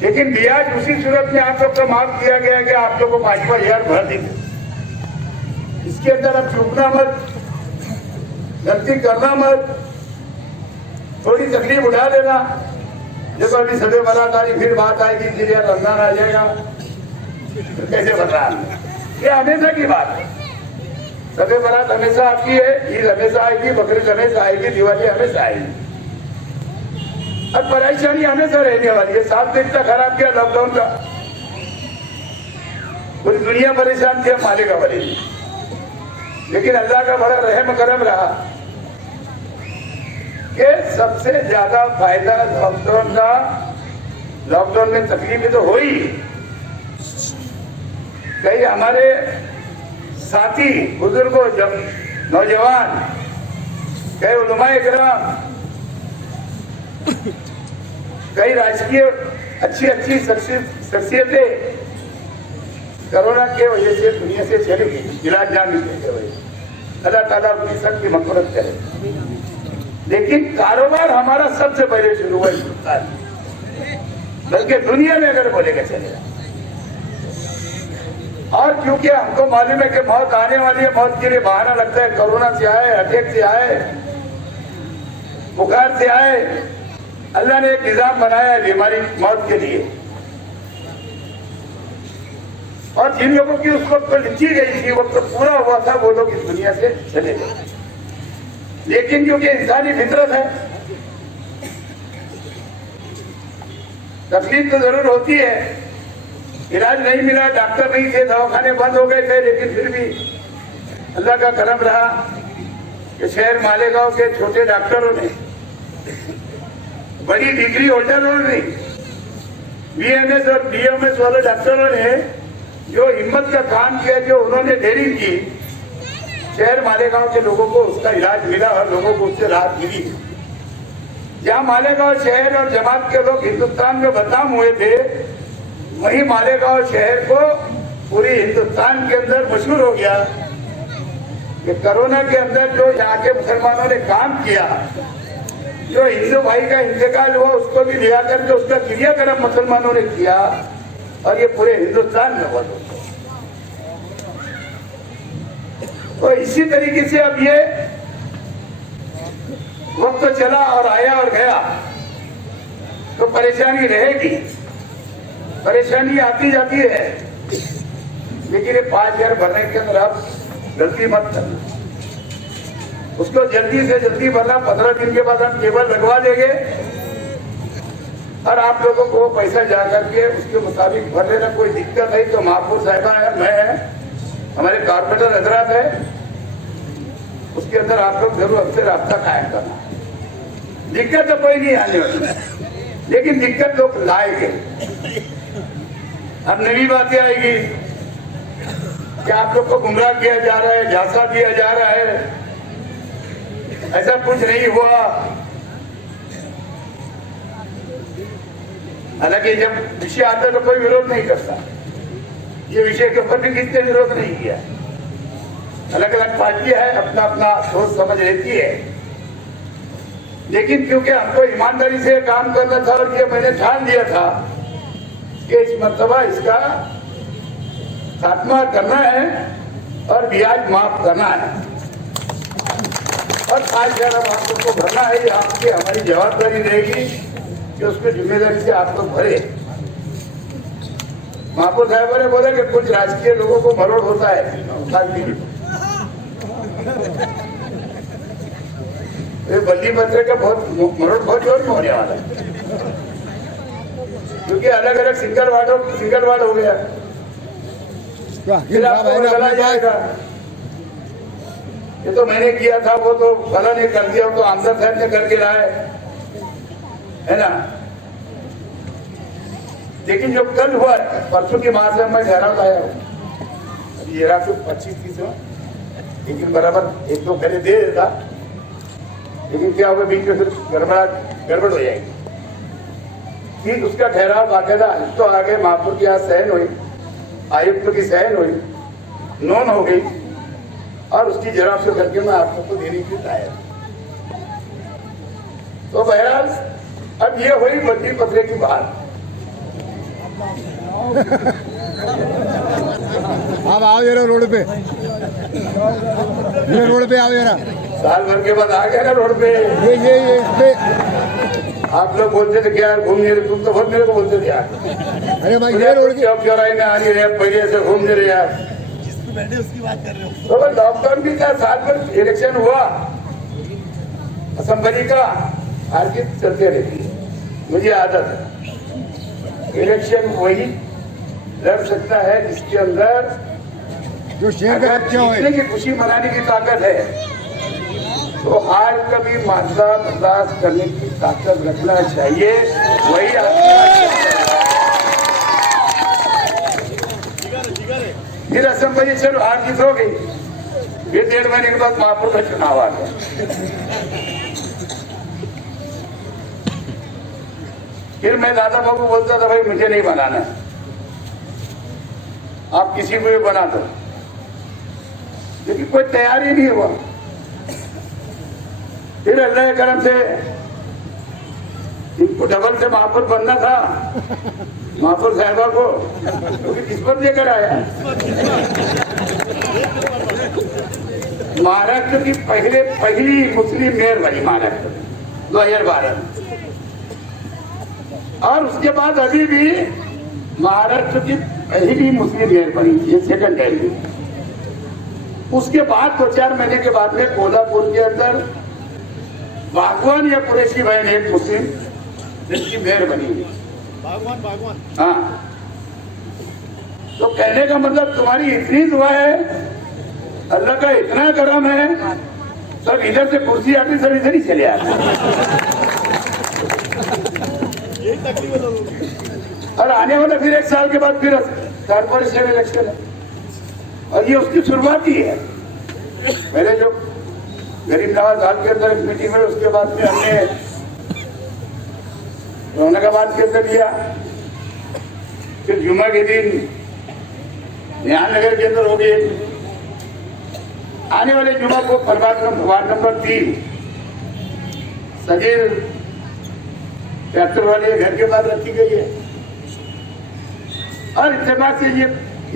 लेकिन ब्याज उसी सूरत में आप लोग का माफ किया गया कि आप लोग को 5,000 भर देंगे। इसके अंदर अब चूकना मत, गलती करना मत, थोड़ी तकलीफ उठा लेना। जब अभी सभी बारात आई फिर बात आएगी कि यार रमजान आ जाएगा तो कैसे बता, ये हमेशा की बात है। सभी बारात हमेशा आपकी है, ईद हमेशा आएगी, बकरीद हमेशा आएगी, दिवाली हमेशा आएगी, और परेशानी हमेशा रहने वाली है। 7 दिन तक खराब किया लॉकडाउन का, पूरी दुनिया परेशान थी, हम मालिक का बने, लेकिन अल्लाह का बड़ा रहम करम रहा कि सबसे ज्यादा फायदा लॉकडाउन का, लॉकडाउन में तकलीफें तो हुई, कई हमारे साथी बुजुर्गों, जब नौजवान, कई उलमाए किराम, कई राजकीय अच्छी शख्सियतें कोरोना के वजह से दुनिया से चली गई, इलाज जान नहीं। अल्लाह ताला अपनी सबकी मग़फ़िरत करे। लेकिन कारोबार हमारा सबसे पहले शुरू हुआ हिंदुस्तान, बल्कि दुनिया में अगर बोलेगा चलेगा। और क्योंकि हमको मालूम है कि मौत आने वाली है, मौत के लिए बहाना लगता है, कोरोना से आए, अटैक से आए, बुखार से आए, अल्लाह ने एक निजाम बनाया है बीमारी मौत के लिए, और जिन लोगों की उस वक्त तो लिखी गई थी, वक्त तो पूरा हुआ था, वो लोग इस दुनिया से चले गए। लेकिन क्योंकि इंसानी फितरत है, तकलीफ तो जरूर होती है, इलाज नहीं मिला, डॉक्टर नहीं थे, दवाखाने बंद हो गए थे, लेकिन फिर भी अल्लाह का करम रहा कि शहर मालेगांव के छोटे डॉक्टरों ने, बड़ी डिग्री होल्डरों ने, बीएमएस और बीएमएस वाले डॉक्टरों ने जो हिम्मत का काम किया, जो उन्होंने देरी की, शहर मालेगांव के लोगों को उसका इलाज मिला और लोगों को उससे राहत मिली। जहाँ मालेगांव शहर और जमात के लोग हिंदुस्तान में बदनाम हुए थे, वहीं मालेगांव शहर को पूरी हिंदुस्तान के अंदर मशहूर हो गया कि कोरोना के अंदर जो यहाँ के मुसलमानों ने काम किया, जो हिंदू भाई का इंतकाल हुआ उसको भी लिया करके उसका क्रियाक्रम मुसलमानों ने किया, और ये पूरे हिंदुस्तान में हुआ दोस्तों। तो इसी तरीके से अब ये वक्त तो चला और आया और गया, तो परेशानी रहेगी, परेशानी आती जाती है, लेकिन ये 5,000 भरने के अंदर आप गलती मत करना, उसको जल्दी से जल्दी भरना। 15 दिन के बाद हम केबल लगवा देंगे और आप लोगों को पैसा जा करके उसके मुताबिक भर लेना। कोई दिक्कत है तो महापौर साहिबा है, मैं है, हमारे कारपोरेटर हजरात है, उसके अंदर आप लोग जरूर हमसे रास्ता कायम करना। दिक्कत तो कोई नहीं आने वाली, लेकिन दिक्कत लोग लाएंगे। अब नई बातें आएगी कि आप लोग को गुमराह किया जा रहा है, झांसा दिया जा रहा है, ऐसा कुछ नहीं हुआ। हालांकि जब विषय आता है तो कोई विरोध नहीं करता, ये विषय के ऊपर भी किसने विरोध नहीं किया। अलग अलग पार्टियां है, अपना अपना सोच समझ रहती है, लेकिन क्योंकि हमको ईमानदारी से काम करना था और ये मैंने ठान लिया था कि इस मर्तबा इसका खात्मा करना है और ब्याज माफ करना है और 5,000 आप लोग को भरना है। ये आपकी हमारी जवाबदारी रहेगी कि उसको जिम्मेदारी से आप लोग भरे। महापौर साहब ने बोला कि कुछ राजकीय लोगों को मरोड़ होता है, ये बल्ली पत्र का बहुत मरोड़ बहुत जोर में होने वाला है, क्योंकि अलग अलग सिंगल वार्ड हो गया, फिर आपको चला जाएगा। ये तो मैंने किया था, वो तो भला ने कर दिया, वो तो आमदार साहब ने करके लाए, है ना। लेकिन जो कल हुआ, परसों की मां से मैं ठहराव लाया हूँ, ये रहा 25-30 में, लेकिन बराबर 1-2 करे दे देता, लेकिन क्या होगा बीच में फिर गड़बड़ हो जाएगी। फिर उसका ठहराव बाकायदा तो आगे महापौर की आज सहन हुई, आयुक्त की सहन हुई, नोन हो गई और उसकी जवाब से करके मैं आप लोग को देने की तैयार। तो बहरहाल अब ये हुई बदली पत्रे की बात। अब आओ जरा रोड पे, ये रोड पे आओ जरा। साल भर के बाद आ गया ना रोड पे। ये आप लोग बोलते थे क्या यार घूमने रहे, तुम तो बहुत मेरे को बोलते थे यार, अरे भाई ये रोड चौक चौराहे में आ नहीं रहे, पहले से घूमने रहे यार, उसकी बात कर रहे हो। तो लॉकडाउन भी था, साल भर इलेक्शन हुआ असम्बली का, हार जीत चलते रहती है, मुझे आदत है। इलेक्शन वही लड़ सकता है जिसके अंदर जो शेर का बच्चा हो, जीतने की खुशी मनाने की ताकत है, तो हार कभी मात्रा बर्दाश्त करने की ताकत रखना चाहिए। वही फिर असम्बली चलो हार जीत हो गई, फिर 1.5 महीने के बाद महापौर का चुनाव आ गया। फिर मैं दादा बाबू बोलता था भाई मुझे नहीं बनाना है, आप किसी को भी बना दो, लेकिन कोई तैयारी नहीं हुआ। फिर अल्लाह के करम से इनको डबल से महापौर बनना था, महापौर साहिबा को, क्योंकि किस्मत लेकर आया। महाराष्ट्र की पहली मुस्लिम मेयर बनी महाराष्ट्र 2012 में, और उसके बाद अभी भी महाराष्ट्र की पहली मुस्लिम मेयर बनी, ये सेकंड टाइम। उसके बाद 2-4 महीने के बाद में कोल्हापुर के अंदर बागवान या कुरैशी बहन एक मुस्लिम जिसकी मेयर बनी हुई, बागवान हाँ। तो कहने का मतलब तुम्हारी इतनी दुआ है, अल्लाह का इतना करम है, सब इधर से कुर्सी आती सब इधर ही चले आते, यही तकलीफ है लोगों की। और आने वाला फिर 1 साल के बाद फिर कारपोरेशन इलेक्शन है, और ये उसकी शुरुआत ही है। पहले जो गरीब नवाज साहब के अंदर एक मीटिंग में, उसके बाद में हमने रौनकाबाद के अंदर लिया, फिर जुम्मा के दिन न्याय नगर के अंदर हो गई, आने वाले जुम्मा को वार्ड नंबर 3 सगीर ट्रैक्टर वाले घर के पास रखी गई है। और इत्तेफाक से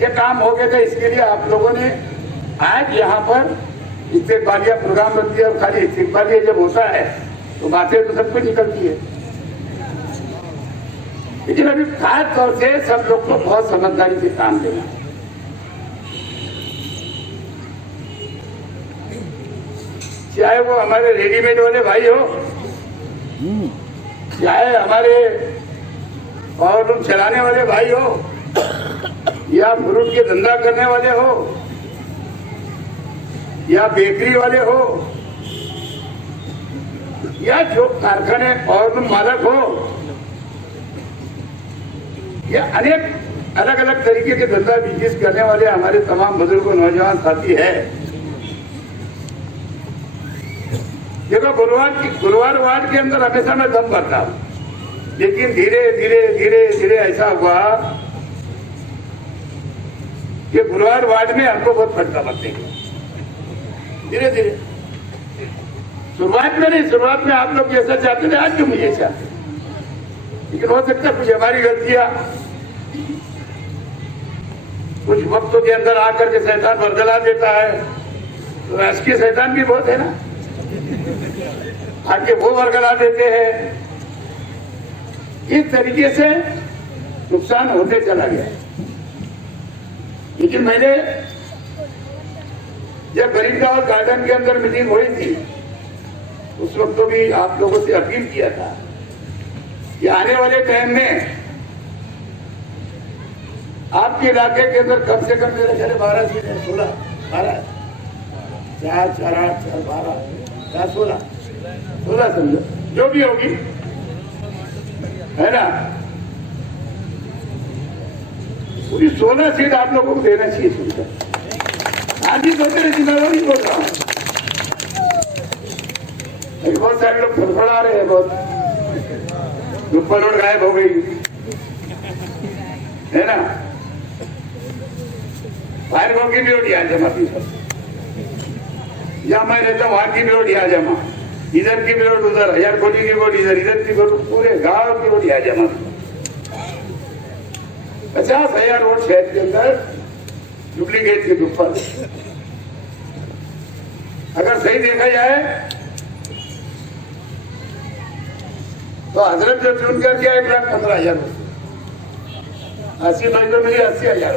ये काम हो गया था। इसके लिए आप लोगों ने आज यहाँ पर इस्तेकबालिया प्रोग्राम रख दिया। और खाली इस्तेकबालिया जब होता है तो बातें तो सब कुछ निकलती है, लेकिन अभी खास तौर से सब लोग को बहुत समझदारी से काम देना। चाहे वो हमारे रेडीमेड वाले भाई हो, चाहे हमारे पावर लूम चलाने वाले भाई हो, या फ्रूट के धंधा करने वाले हो, या बेकरी वाले हो, या जो कारखाने पावर लूम मालक हो, या अनेक अलग अलग तरीके के धंधा बिजनेस करने वाले हमारे तमाम बुजुर्ग नौजवान साथी है। देखो, गुरुवार वार्ड के अंदर हमेशा मैं दम भरता हूं, लेकिन धीरे धीरे धीरे धीरे ऐसा हुआ कि गुरुवार वार्ड में हमको बहुत फटका पड़ते गया। धीरे धीरे शुरुआत में नहीं, शुरुआत में आप लोग जैसा चाहते थे आज क्यों मुझे चाहते, लेकिन हो सकता है कुछ हमारी गलतियां, कुछ वक्तों के अंदर आकर के शैतान बरगला देता है। तो राजकीय शैतान भी बहुत है ना, आके वो बरगला देते हैं। इस तरीके से नुकसान होते चला गया। लेकिन मैंने जब गरीबगांव गार्डन के अंदर मीटिंग हुई थी, उस वक्त तो भी आप लोगों से अपील किया था कि आने वाले टाइम में आपके इलाके के अंदर कम से कम मेरे ख्याल 12 सीटें, 16, 12, 4, 4, 8, 4, 12, 4, 16 समझो, जो भी होगी, है ना। पूरी 16 सीट आप लोगों को देना चाहिए। सुनकर आज ही तो तेरे जिम्मेदारी बोल रहा हूँ। बहुत सारे लोग फड़फड़ा रहे हैं, बहुत ऊपर रोड गायब हो गई, है ना। फायर ब्रिगेड की भी रोड यहाँ जमा थी, जहाँ मैं रहता हूँ वहां की भी रोड यहाँ जमा, इधर की भी रोड उधर, हजार कोटी की रोड इधर, इधर की रोड, पूरे गांव की रोड यहाँ जमा थी। 50,000 रोड शहर के अंदर डुप्लीकेट के ऊपर। अगर सही देखा जाए तो हजरत जो चुन कर के 1,15,000 80 मई तो मिली 80,000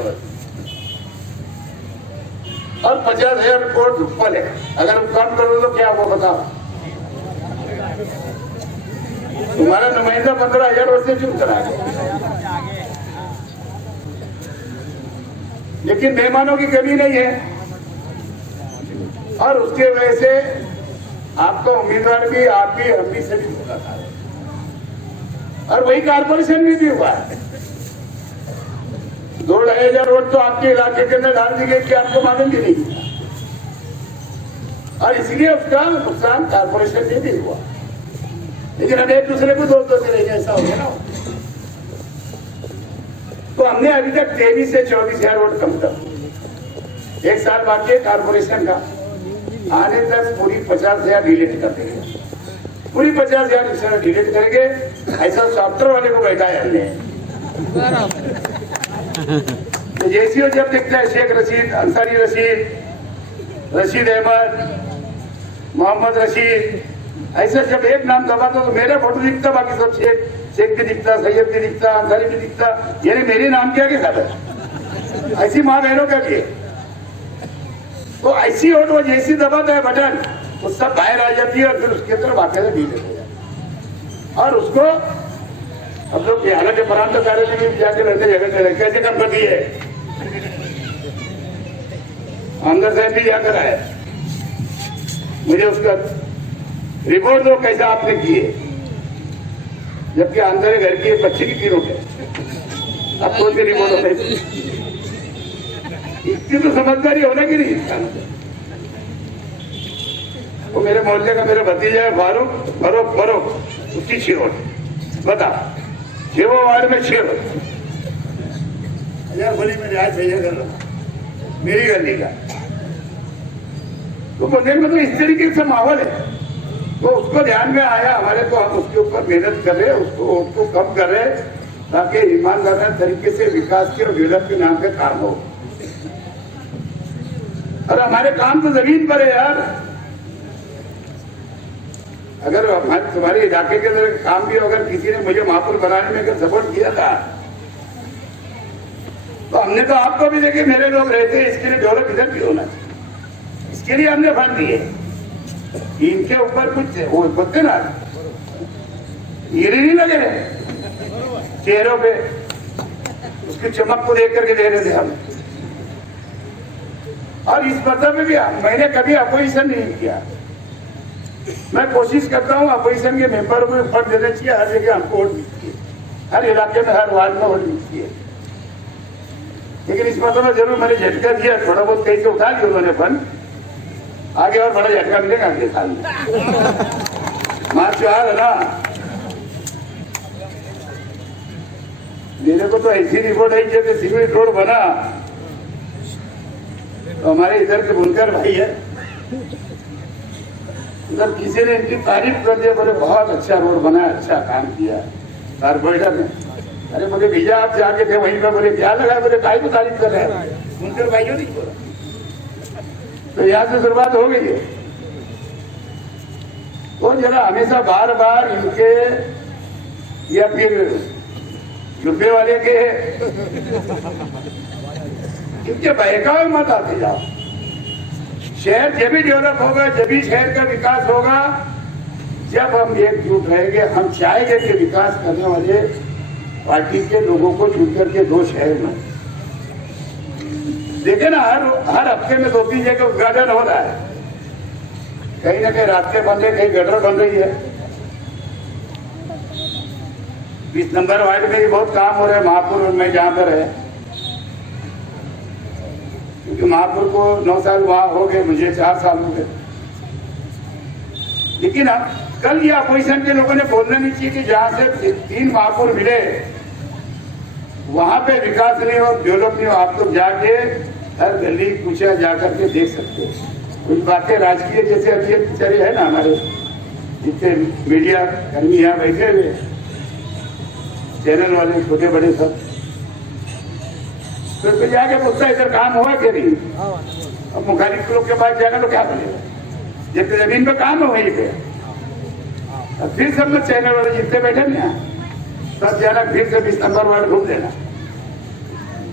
और 50,000 कोट ऊपर है। अगर कम करो तो क्या वो बताओ, तुम्हारा नुमाइंदा 15,000 वर्ष से चुन करा, लेकिन मेहमानों की कमी नहीं है। और उसके वजह से आपका उम्मीदवार भी, आप भी, हम भी सभी होगा था। और वही कारपोरेशन में भी हुआ है। 2,500 वोट तो आपके इलाके के अंदर डाल दी गई कि आपको मालूम भी नहीं, और इसलिए उसका नुकसान कारपोरेशन में भी हुआ। लेकिन हम एक दूसरे को दोष देते रहेंगे, ऐसा हो गया ना। तो हमने अभी तक 23 से 24,000 वोट कम कर, एक साल बाकी है कारपोरेशन का, आने तक पूरी 50,000 डिलीट कर देंगे, पूरी 50,000 डिलीट करेंगे। ऐसा सॉफ्टवेयर वाले को बैठा है हमने। तो जैसी जब दिखता है शेख रशीद, अंसारी रशीद, रशीद अहमद, मोहम्मद रशीद, ऐसा जब एक नाम दबाता तो मेरा फोटो दिखता, बाकी सब शेख भी दिखता, सैयद भी दिखता, अंसारी भी दिखता, यानी मेरे नाम क्या के साथ ऐसी माँ बहनों का भी। तो ऐसी वोट वो जैसी दबाता है बटन, वो सब बाहर आ जाती है और फिर उसके अंदर वाकई में डील हो जाता। और उसको हम लोग बिहार के प्रांत कार्यालय में जाके रहते जगह कैसे कम कर दिए, अंदर साहब भी जाकर आए, मुझे उसका रिपोर्ट दो कैसा आपने किए, जबकि अंदर घर की बच्चे की तीनों है। अब कौन सी रिपोर्ट होता है, इतनी तो समझदारी होना कि नहीं इसका। वो मेरे मोहल्ले का मेरा भतीजा है फारूक, फरोक उसकी 6 वोट, बता 6 वार्ड में 6 वोट। बोली मैंने आज भैया कर रहा, मेरी गली का तो बंदे में तो इस तरीके से माहौल है। तो उसको ध्यान में आया हमारे, तो हम उसके ऊपर मेहनत करें, उसको वोट को कम करें ताकि ईमानदाराना तरीके से विकास के और डेवलप के नाम पे काम हो। और हमारे काम तो जमीन पर है यार। अगर हमारे तुम्हारे इलाके के अंदर काम भी अगर किसी ने मुझे महापुर बनाने में अगर सपोर्ट किया था तो हमने तो आपको भी देखे मेरे लोग रहते हैं, इसके लिए डेवलप इधर भी होना चाहिए, इसके लिए हमने फंड दिए। इनके ऊपर कुछ वो बोलते ना हीरे नहीं लगे चेहरों पे, उसकी चमक को देख करके दे रहे थे हम। और इस मतलब में भी मैंने कभी अपोजिशन नहीं किया। मैं कोशिश करता हूँ अपोजिशन के मेंबर को फंड देना चाहिए, हर जगह हमको वोट दीजिए, हर इलाके में हर वार्ड में वोट दीजिए। लेकिन इस मतलब में जरूर मैंने झटका दिया, थोड़ा बहुत कहीं से उठा लिया उन्होंने फंड, आगे और बड़ा झटका मिलेगा अगले साल में। मार्च त्योहार है ना, मेरे को तो ऐसी रिपोर्ट आई जैसे सीमेंट रोड बना तो हमारे इधर के बुनकर भाई है, उधर किसी ने इनकी तारीफ कर दिया, बोले बहुत अच्छा रोड बना, अच्छा काम किया कारपोरेटर ने। अरे बोले भैया आप जाके थे वहीं पर, बोले क्या लगा, बोले काय को तारीफ कर रहे हैं, बुनकर भाइयों नहीं बोला। तो यहाँ से शुरुआत हो गई है। तो जरा हमेशा बार बार इनके या फिर रुपये वाले के इनके बहकावे मत आते जाओ। शहर जब भी डेवलप होगा, जब भी शहर का विकास होगा, जब हम एकजुट रहेंगे। हम चाहेंगे कि विकास करने वाले पार्टी के लोगों को चुन करके दो शहर में देखे ना, हर हफ्ते में 2-3 जगह उद्घाटन हो रहा है, कहीं ना कहीं रास्ते बन रहे, कहीं गटर बन रही है। 20 नंबर वार्ड में भी बहुत काम हो रहा है, महापुर में जहां पर है, क्योंकि महापुर को 9 साल वहां हो गए, मुझे 4 साल हो गए। लेकिन अब कल ये अपोजिशन के लोगों ने बोलना नहीं चाहिए कि जहां से 3 महापुर मिले वहां पे विकास नहीं हो, डेवलप नहीं हो। आप लोग जाके हर गली कुचा जाकर के देख सकते हो। कुछ बातें राजकीय जैसे अभी बेचारे है ना, हमारे जितने मीडिया कर्मी यहाँ बैठे हुए, चैनल वाले छोटे बड़े सब, तो जाके पूछता है इधर काम हुआ क्या नहीं। अब मुखालिफ लोग के पास जाएगा तो क्या बनेगा, जितने जमीन पे काम है वहीं पे। अब फिर सब लोग चैनल वाले जितने बैठे ना सब जाना, फिर से 20 नंबर वार्ड घूम लेना,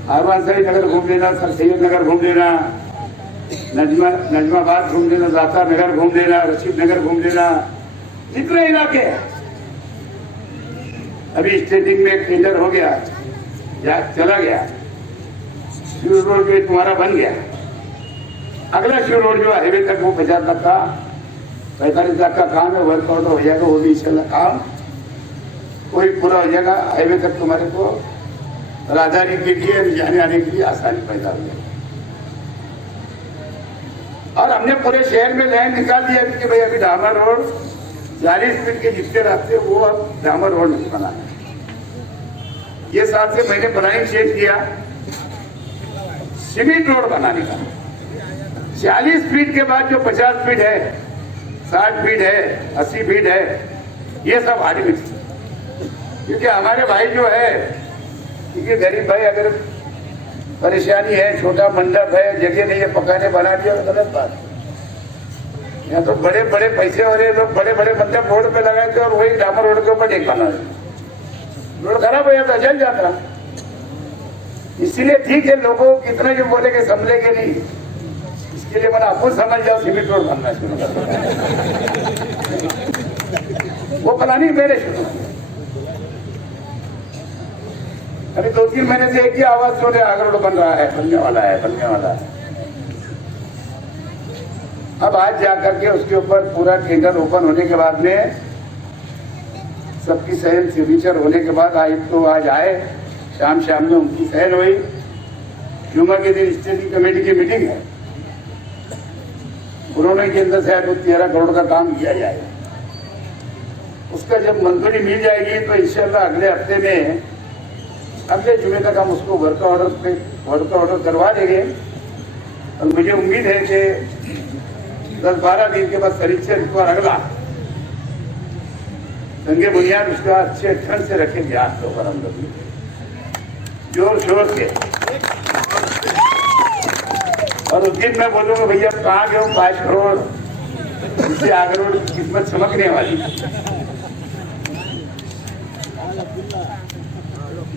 हरवानसरी नगर घूम लेना, सर सैयद नगर घूम लेना, नजमाबाद घूम लेना, दाता नगर घूम लेना, रशीद नगर घूम लेना, जितने इलाके हैं। अभी स्टेटिंग में एक टेंडर हो गया, चला गया, शिव रोड जो तुम्हारा बन गया। अगला शिव रोड जो हाईवे तक वो 50 लाख का 45 लाख का काम है, वर्कआउट हो जाएगा, वो भी इंशाल्लाह काम कोई पूरा हो जाएगा। हाईवे तक तुम्हारे को राजधानी के लिए जाने आने के लिए आसानी पैदा हो जाएगी। और हमने पूरे शहर में लाइन निकाल दिया कि भाई अभी डामर रोड 40 फीट के जितने रास्ते वो अब डामर रोड नहीं बना है। ये साल से मैंने प्लानिंग चेंज किया सीमेंट रोड बनाने का। 40 फीट के बाद जो 50 फीट है, 60 फीट है, 80 फीट है, ये सब हार्ड मिक्स। क्योंकि हमारे भाई जो है, क्योंकि गरीब भाई अगर परेशानी है, छोटा मंडप है, जगह नहीं है, पकाने बना दिया तो गलत बात है। यहाँ तो बड़े बड़े पैसे वाले लोग बड़े बड़े मंडप रोड पे लगाए थे और वही डामर रोड के ऊपर एक बना, रोड खराब हो जाता, जल जाता। इसीलिए ठीक है, लोगों कितना जो बोले कि संभलेंगे नहीं, इसके लिए मैंने आपको समझ जाओ सीमेंट रोड बनना शुरू कर, वो प्लानिंग मेरे शुरू। अभी 2-3 महीने से एक ही आवाज सुने, आगे रोड बन रहा है, बनने वाला है, बनने वाला है। अब आज जाकर के उसके ऊपर पूरा टेंडर ओपन होने के बाद में सबकी सहल सिग्नेचर होने के बाद आयुक्त तो आज आए, शाम में उनकी सहल हुई। जुम्मे के दिन स्टेटिंग कमेटी की मीटिंग है, उन्होंने के अंदर शायद 13 करोड़ का काम किया जाएगा। उसका जब मंजूरी मिल जाएगी तो इंशाल्लाह अगले हफ्ते में, अगले जुमे तक हम उसको वर्क ऑर्डर करवा देंगे। और मुझे उम्मीद है कि 10-12 दिन के बाद परीक्षण पर अगला संगे बुनियाद उसका अच्छे ढंग से रखेंगे आप लोग हम लोग। जोर शोर से। और उस दिन मैं बोलूंगा भैया कहाँ गए 5 करोड़, इससे आगे रोड की किस्मत चमकने वाली।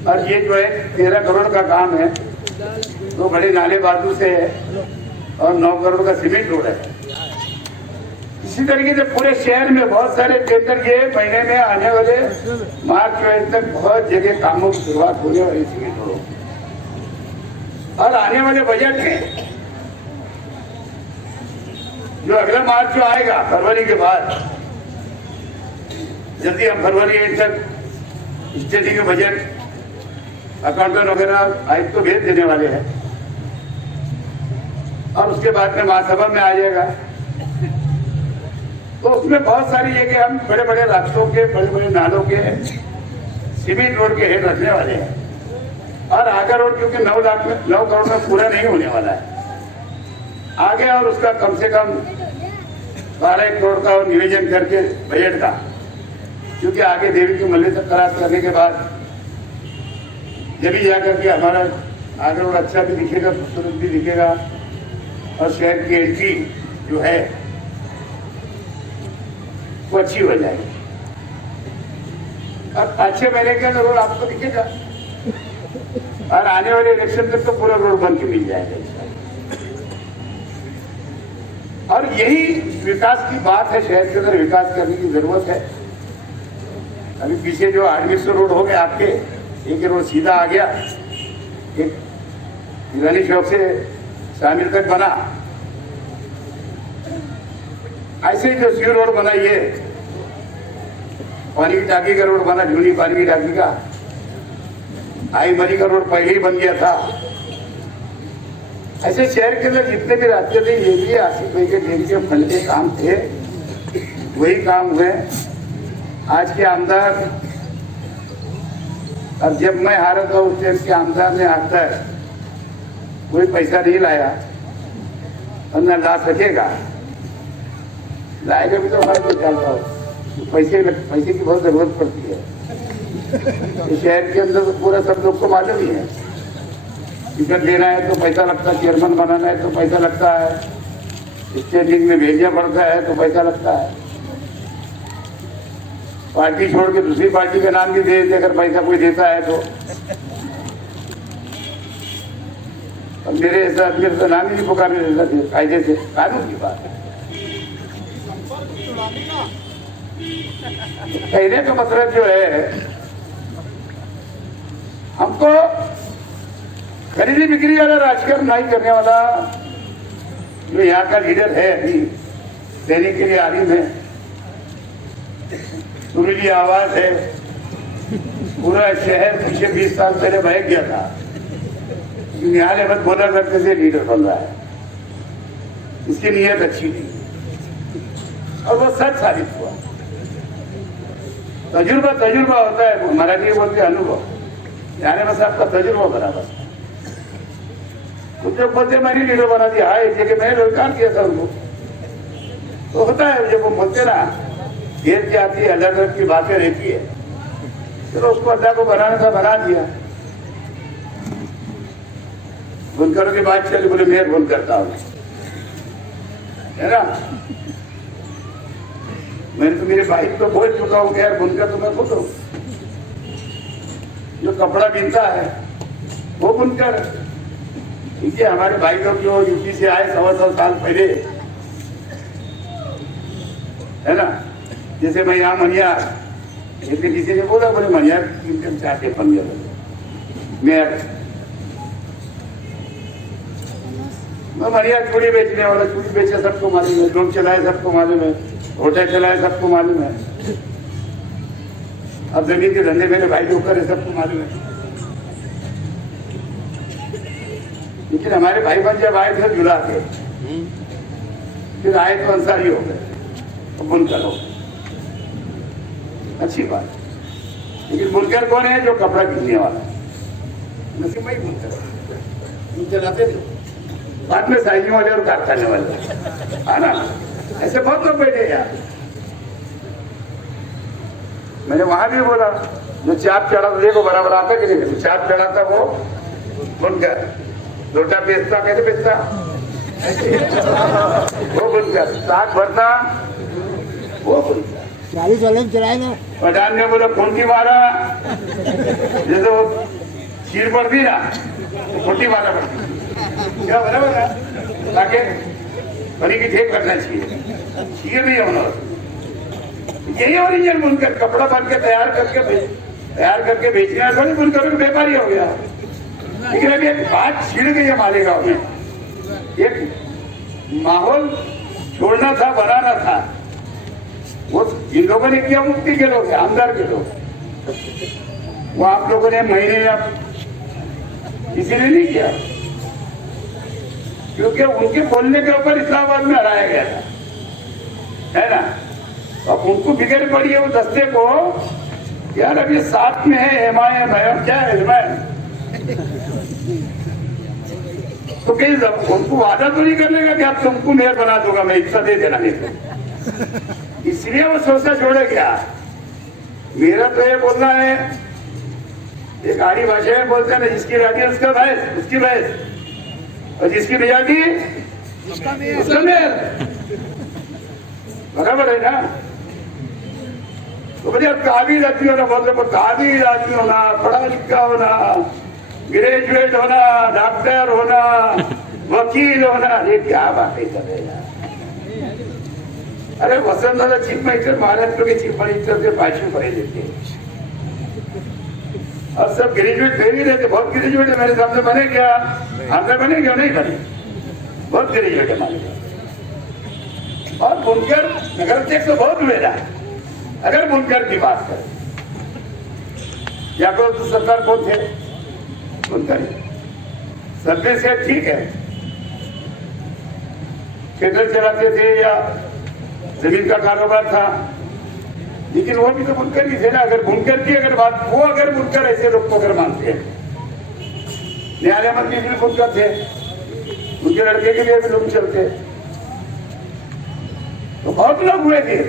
और ये जो है 13 करोड़ का काम है, 2 बड़े नाले बाजू से है और 9 करोड़ का सीमेंट रोड है। इसी तरीके से पूरे शहर में बहुत सारे टेंडर ये महीने में आने वाले मार्च तक बहुत जगह कामों की शुरुआत होने वाली सीमेंट रोड। और आने वाले बजट में जो अगला मार्च जो आएगा फरवरी के बाद, जल्दी हम फरवरी तक स्टेट के बजट अकाउंटेंट वगैरह आयुक्त को भेज देने वाले हैं और उसके बाद में महासभा में आ जाएगा। तो उसमें बहुत सारी जगह हम बड़े बड़े रास्तों के, बड़े बड़े नालों के सीमेंट रोड के हेड रखने वाले हैं। और आगे रोड क्योंकि 9 करोड़ में पूरा नहीं होने वाला है आगे, और उसका कम से कम 12 करोड़ का नियोजन करके बजट का, क्योंकि आगे देवी की मल्ली तक करार करने के बाद जब भी जाकर के हमारा आगे रोड अच्छा भी दिखेगा, खूबसूरत भी दिखेगा और शहर की एंट्री जो है वो अच्छी हो जाएगी। अब 5-6 महीने के अंदर रोड आपको दिखेगा और आने वाले इलेक्शन तक तो पूरा रोड बन के मिल जाएगा। और यही विकास की बात है, शहर के अंदर विकास करने की जरूरत है। अभी पीछे जो 800 रोड हो गए आपके, एक रोड सीधा आ गया, एक ईरानी चौक से शामिल तक बना, ऐसे जो सी रोड बना, ये पानी की टाकी का रोड बना, झूली पानी की टाकी का, आई मरी का रोड पहले ही बन गया था। ऐसे शहर के अंदर जितने भी रास्ते थे, ये भी आसिफ भाई के डेरी के फल के काम थे, वही काम हुए। आज के आमदार, अब जब मैं हारा था उस टाइम के आमदार ने आज तक कोई पैसा नहीं लाया और न ला सकेगा। लाएगा भी तो हमारे को चलता हो, पैसे की बहुत जरूरत पड़ती है। इस शहर के अंदर तो पूरा सब लोग को मालूम ही है, टिकट देना है तो पैसा लगता है, चेयरमैन बनाना है तो पैसा लगता है, स्टेटिंग में भेजना पड़ता है तो पैसा लगता है, पार्टी छोड़ के दूसरी पार्टी का नाम भी दे अगर पैसा कोई देता है तो। अब मेरे ऐसा आदमी का नाम ही नहीं पुकारने देता थे, कायदे से, कानून की बात है। कहने का मतलब जो है, हमको खरीदी बिक्री वाला राजकारण नहीं करने वाला जो यहाँ का लीडर है अभी देने के लिए आलिम है, सुरीली आवाज है, पूरा शहर पीछे 20 साल पहले बह गया था, निहाल अहमद बोला करते थे लीडर बन रहा है, इसकी नीयत अच्छी थी और वो सच साबित हुआ। तजुर्बा होता है, हमारा नहीं बोलते अनुभव, यानी बस आपका तजुर्बा बराबर। कुछ लोग बोलते मैंने लीडर बना दिया, हाँ एक जगह मैंने रोजगार किया था उनको, तो होता है जब वो बोलते ना देर की आती है, अलग अलग की बातें रहती है, चलो उसको अल्लाह को बनाने का बना दिया। बुनकरों की बात चली, बोले मैं बुन करता हूँ, है ना। मैंने तो मेरे भाई को बोल चुका हूँ कि यार बुनकर तो मैं खुद हूँ, जो कपड़ा बिनता है वो बुनकर। ठीक है, हमारे भाई लोग जो यूपी से आए 100 साल पहले, है ना, जैसे मैं यहाँ मनियार, जैसे किसी ने बोला बोले मनियार इनकम चाहते बन गया, मैं मनियार चूड़ी बेचने वाला, चूड़ी बेचे सबको मालूम है, लोग चलाए सबको मालूम है, होटल चलाए सबको मालूम है, अब जमीन के धंधे मेरे भाई लोग करे सबको मालूम है। लेकिन हमारे भाई बन जब आए थे जुला के, फिर आए तो अंसारी हो गए, तो बुनकर हो, अच्छी बात। लेकिन बुनकर कौन है? जो कपड़ा बिकने वाला, नसीब भाई बुनकर चलाते थे, बाद में साइजिंग वाले और कारखाने वाले, है ना, ऐसे बहुत लोग बैठे यार। मैंने वहां भी बोला जो चाप चढ़ाता देखो बराबर आता कि नहीं, चाप चढ़ाता वो बुनकर, लोटा बेचता कैसे बेचता वो बुनकर, साग भरता वो बुनकर। 40 वाले में चलाए ना। प्रधान ने बोला फुंटी मारा, जैसे वो चीर पड़ दी ना तो फुंटी मारा पड़ती, क्या बराबर है, ताकि बनी की ठेक करना चाहिए, ये नहीं होना। यही ओरिजिनल बुनकर कपड़ा बन के तैयार करके बेचना है, थोड़ी बुनकर व्यापारी हो गया। लेकिन अभी एक बात छिड़ गई है मालेगांव में, एक माहौल छोड़ना था, बनाना था, वो इन लोगों ने किया, मुक्ति के लोग, आमदार के लोग, वो आप लोगों ने महीने या इसीलिए नहीं किया क्योंकि उनके बोलने के ऊपर इस्लामाबाद में हराया गया था, है ना। अब उनको बिगड़ पड़ी है वो दस्ते को, यार अब ये साथ में है एमआईएम है, क्या है एमआईएम, तो कहीं उनको वादा तो नहीं कर लेगा कि आप तुमको मेयर बना दूंगा मैं, हिस्सा दे देना नहीं तो, इसलिए वो सोचना छोड़े क्या। मेरा तो ये बोलना है, एक आड़ी भाषा में बोलते हैं ना, जिसकी राजी उसका भैंस, उसकी भैंस, और जिसकी बिजाती उसका मेयर, बराबर है ना। तो भैया काबिल आदमी होना, बोलते काबिल आदमी होना, पढ़ा लिखा होना, ग्रेजुएट होना, डॉक्टर होना, वकील होना, ये क्या बातें कर रहे हैं। अरे वसंतदादा चीफ मिनिस्टर, महाराष्ट्र के चीफ मिनिस्टर से 5वीं पढ़े देते, और सब ग्रेजुएट थे भी रहते, बहुत ग्रेजुएट है मेरे सामने, बने क्या हमने बने क्यों नहीं बने, बहुत ग्रेजुएट है हमारे। और बुनकर नगर अध्यक्ष तो बहुत हुए ना, अगर बुनकर की बात करें, या तो सरकार कौन थे बुनकर, सभ्य से ठीक है, थिएटर चलाते थे या जमीन का कारोबार था, लेकिन वो भी तो बुनकर ही थे ना। अगर बुनकर की अगर बात, वो अगर बुनकर ऐसे लोग को अगर मानते हैं, न्यायालय मंत्री भी बुनकर थे, उनके लड़के के लिए भी लोग चलते, तो बहुत लोग हुए थे।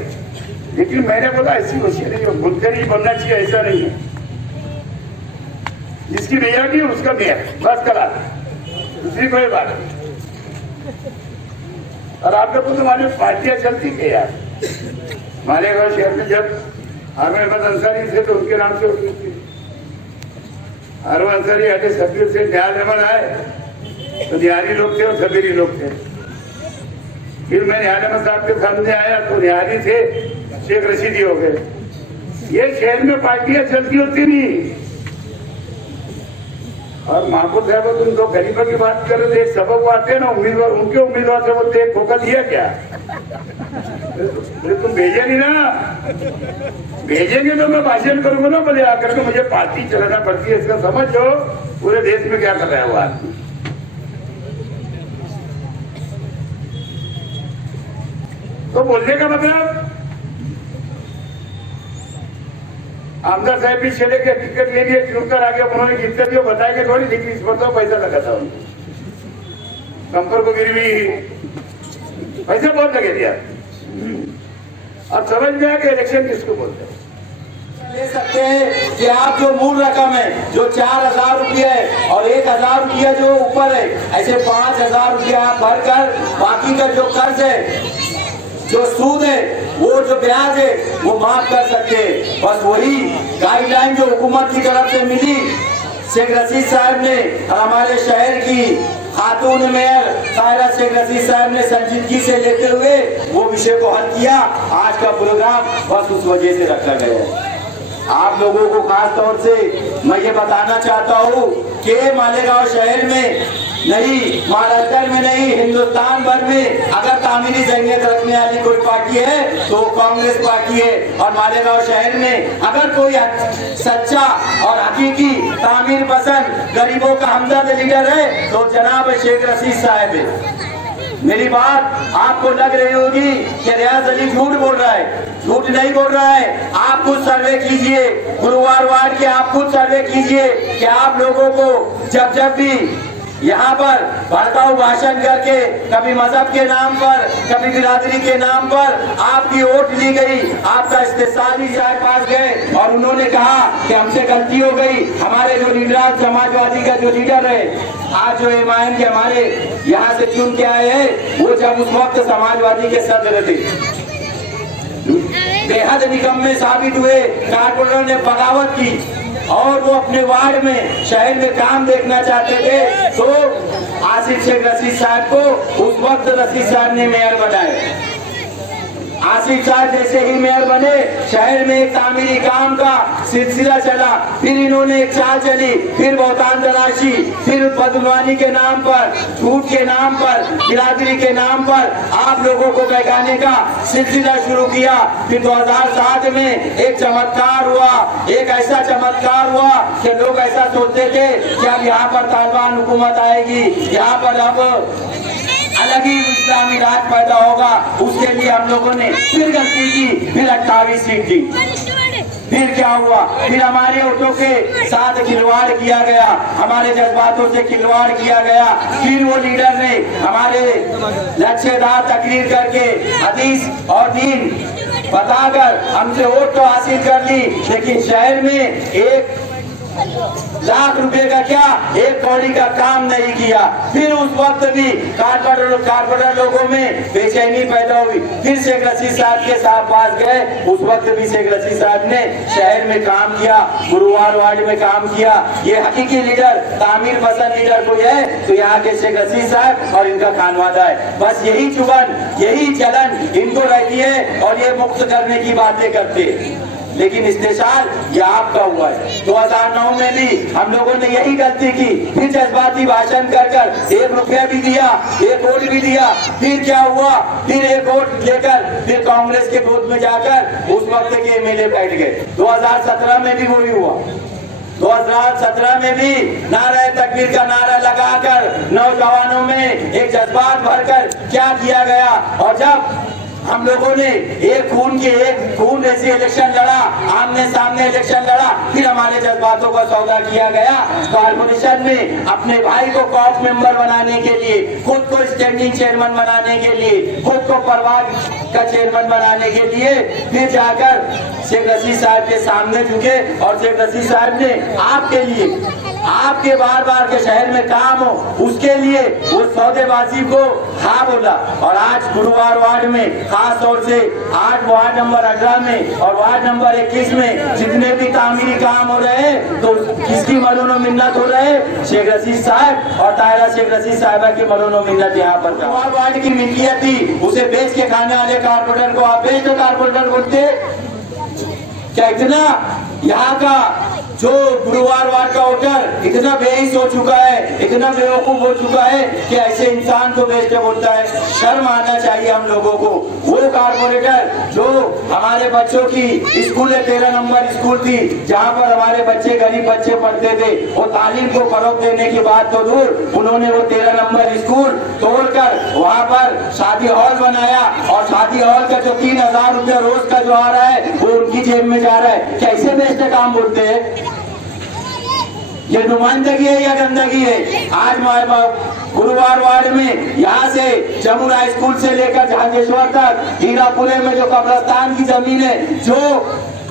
लेकिन मैंने बोला ऐसी कोशिश नहीं हो, बुनकर ही बनना चाहिए ऐसा नहीं है, जिसकी मेयर उसका मेयर, बस करा, दूसरी कोई बात नहीं। और आप लोग को तुम्हारी पार्टियां चलती थी यार, मालेगांव शहर में जब आमिर अहमद अंसारी थे तो उनके नाम से होती थी, आरो अंसारी हटे सब्जी से न्याज अहमद आए तो निहारी लोग थे और सबेरी लोग थे। फिर मैं न्याज अहमद साहब के सामने आया तो निहारी थे, शेख रशीदी हो गए। ये शहर में पार्टियां चलती होती नहीं। और महबूब साहब तुम तो गरीबों की बात कर रहे थे, सबक आते हैं ना उम्मीदवार, उनके उम्मीदवार से बोलते एक धोखा दिया क्या, तुम भेजे नहीं ना, भेजेंगे तो मैं भाषण करूंगा ना, बोले आकर के मुझे पार्टी चलाना पड़ती है, इसका समझो पूरे देश में क्या कर रहा है वो आदमी। तो बोलने का मतलब आमदार साहब भी चले गए, टिकट ले लिए, चुनकर आगे उन्होंने इंटरव्यू बताया थोड़ी, लेकिन इस पर तो पैसा लगा था उनको, कंपर को गिरवी पैसा बहुत लगे दिया। अब समझ में आया कि इलेक्शन किसको बोलते हैं। ले सकते हैं कि आप जो मूल रकम है जो 4,000 रुपया है और 1,000 रुपया जो ऊपर है, ऐसे 5,000 रुपया आप भरकर बाकी का जो कर्ज है, जो सूद है, वो जो ब्याज है वो माफ कर सकते हैं। बस वही गाइडलाइन जो हुकूमत की तरफ से मिली, शेख रशीद साहब ने और हमारे शहर की खातून मेयर सायरा शेख रशीद साहब ने संजीदगी से लेते हुए वो विषय को हल किया। आज का प्रोग्राम बस उस वजह से रखा गया है। आप लोगों को खास तौर से मैं ये बताना चाहता हूँ कि मालेगांव शहर में नहीं, महाराष्ट्र में नहीं, हिंदुस्तान भर में अगर तामीरी जंगियत रखने वाली कोई पार्टी है तो कांग्रेस पार्टी है। और मालेगांव शहर में अगर कोई सच्चा और हकीकी तामीर पसंद गरीबों का हमदर्द लीडर है तो जनाब शेख रशीद साहब है। मेरी बात आपको लग रही होगी कि रियाज अली झूठ बोल रहा है, झूठ नहीं बोल रहा है। आप खुद सर्वे कीजिए, गुरुवार वार्ड के आप खुद सर्वे कीजिए कि आप लोगों को जब जब भी यहाँ पर भड़काऊ भाषण करके कभी मजहब के नाम पर, कभी बिरादरी के नाम पर आपकी वोट ली गई, आपका इस्तेसाली जाए पास गए और उन्होंने कहा कि हमसे गलती हो गई। हमारे जो लीडर, समाजवादी का जो लीडर है, आज जो एमआईएम के हमारे यहाँ से चुन के आए हैं, वो जब उस वक्त समाजवादी के सदस्य थे, बेहद निकम्मे साबित हुए। कारपोरेटर ने बगावत की और वो अपने वार्ड में, शहर में काम देखना चाहते थे, तो आसिफ शेख रशीद साहब को उस वक्त रशीद साहब ने मेयर बनाया। आसिफ साहब जैसे ही मेयर बने, शहर में एक तामीरी काम का सिलसिला चला। फिर इन्होंने एक चाल चली, फिर बहुतान तलाशी, फिर बदनवानी के नाम पर, झूठ के नाम पर, बिरादरी के नाम पर आप लोगों को बहकाने का सिलसिला शुरू किया। फिर 2007 में एक चमत्कार हुआ, एक ऐसा चमत्कार हुआ कि लोग ऐसा सोचते थे कि अब यहाँ पर तालिबान हुकूमत आएगी, यहाँ पर अब अलग ही इस्लामी राज पैदा होगा। उसके लिए हम लोगों ने फिर गलती की, फिर 28 सीट दी। फिर क्या हुआ? फिर हमारे वोटों के साथ खिलवाड़ किया गया, हमारे जज्बातों से खिलवाड़ किया गया। फिर वो लीडर ने हमारे लक्ष्यदार तकरीर करके हदीस और दीन बताकर हमसे वोट तो हासिल कर ली, लेकिन शहर में 1 लाख रुपए का क्या, 1 कौड़ी का काम नहीं किया। फिर उस वक्त भी कारपोरेटर लोगों में बेचैनी पैदा हुई। फिर शेख रशीद साहब के साथ पास गए, उस वक्त भी शेख रशीद साहब ने शहर में काम किया, गुरुवार वार्ड में काम किया। ये हकीकी लीडर, तामीर पसंद लीडर कोई है तो यहाँ के शेख रशीद साहब और इनका खानवादा है। बस यही चुभन, यही जलन इनको रहती है और ये मुक्त करने की बातें करते हैं। लेकिन इस्तेसाल ये आपका हुआ है। 2009 में भी हम लोगों ने यही गलती की, फिर जज्बाती भाषण कर 1 रुपया भी दिया, 1 वोट भी दिया। फिर क्या हुआ? फिर 1 वोट लेकर फिर कांग्रेस के बूथ में जाकर उस वक्त के एमएलए बैठ गए। 2017 में भी वही हुआ। 2017 में भी नारा तकबीर का नारा लगाकर नौजवानों में एक जज्बात भरकर क्या किया गया। और जब हम लोगों ने एक खून ऐसी इलेक्शन लड़ा, आमने सामने इलेक्शन लड़ा, फिर हमारे जज्बातों का सौदा किया गया। कॉर्पोरेशन में अपने भाई को कॉप मेंबर बनाने के लिए, खुद को स्टैंडिंग चेयरमैन बनाने के लिए, खुद को परवाज का चेयरमैन बनाने के लिए फिर जाकर शेख रशीद साहब के सामने झुके और शेख रशीद साहब ने आपके लिए, आपके बार के शहर में काम हो, उसके लिए वो सौदेबाजी को हाँ बोला। और आज गुरुवार वार्ड में, खास तौर से 8 वार्ड नंबर 18 में और वार्ड नंबर 21 में जितने भी तामीरी काम हो रहे हैं, तो किसकी मलोनो मिन्नत हो रहे हैं? शेख रशीद साहब और तायरा शेख रशीद साहिबा की मलोनो मिन्नत यहाँ पर। गुरुवार वार्ड की मिल्कियत थी, उसे बेच के खाने वाले कारपोरेटर को आप बेच दो, कारपोरेटर बोलते क्या? इतना यहाँ का जो गुरुवार वार्ड का वोटर इतना बेहिस हो चुका है, इतना बेवकूफ हो चुका है कि ऐसे इंसान को बेचते बोलता है। शर्म आना चाहिए हम लोगों को। वो कारपोरेटर जो हमारे बच्चों की स्कूल 13 नंबर स्कूल थी, जहाँ पर हमारे बच्चे, गरीब बच्चे पढ़ते थे, वो तालीम को फरोग देने की बात तो दूर, उन्होंने वो 13 नंबर स्कूल तोड़कर वहाँ पर शादी हॉल बनाया और शादी हॉल का जो 3000 रुपया रोज का जो आ रहा है वो उनकी जेब में जा रहा है। कैसे बेचते काम बोलते हैं? ये नुमाइंदगी है या गंदगी है? आज गुरुवार वार्ड में यहाँ से जमुना स्कूल से लेकर झांझेश्वर तक, हीरापुरे में जो कब्रिस्तान की जमीन है, जो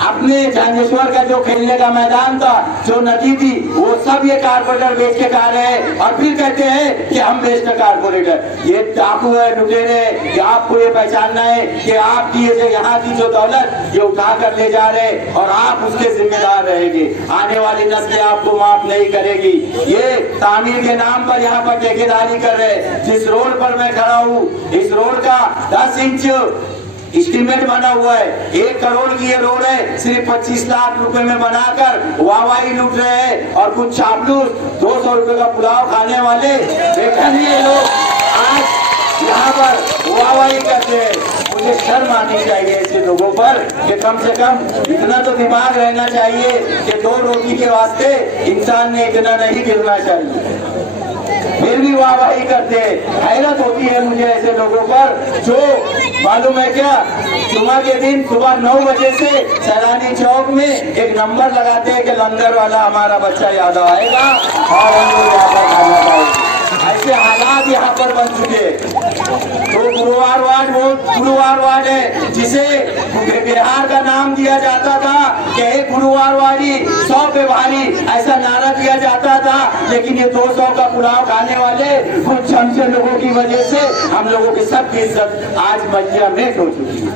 अपने झांझेश्वर का जो खेलने का मैदान था, जो नदी थी, वो सब ये कारपोरेटर बेच के खा रहे हैं। और फिर कहते हैं कि हम बेचते कारपोरेटर। ये डाकू है, लुटेरे हैं। आपको ये पहचानना है कि आपकी ये यहाँ की जो दौलत ये उठा कर ले जा रहे हैं और आप उसके जिम्मेदार रहेंगे। आने वाली नस्लें आपको माफ नहीं करेगी। ये तामीर के नाम पर यहाँ पर ठेकेदारी कर रहे हैं। जिस रोड पर मैं खड़ा हूँ, इस रोड का 10 इंच एस्टीमेट बना हुआ है। 1 करोड़ की ये रोड है, सिर्फ 25 लाख रुपए में बनाकर वाहवाही लूट रहे हैं। और कुछ चापलूस 200 रुपए का पुलाव खाने वाले बेखनिए लोग आज यहाँ पर वाहवाही करते हैं। मुझे शर्म आनी चाहिए ऐसे लोगों पर कि कम से कम इतना तो दिमाग रहना चाहिए कि 2 रोटी के वास्ते इंसान ने इतना नहीं गिरना चाहिए। फिर भी वाहवाही करते हैं। हैरत होती है मुझे ऐसे लोगों पर, जो मालूम है क्या, जुमा के दिन सुबह 9 बजे से सैलानी चौक में एक नंबर लगाते हैं कि लंगर वाला हमारा बच्चा यादव आएगा और हम लोग यहाँ पर खाना खाएंगे। बिहार का नाम दिया जाता था कि एक गुरुवारवाड़ी 100 पे भारी, ऐसा नारा दिया जाता था। लेकिन ये 200 का पुलाव खाने वाले कुछ चमचे लोगों की वजह से हम लोगों की सबकी इज्जत आज मजिया में हो चुकी है।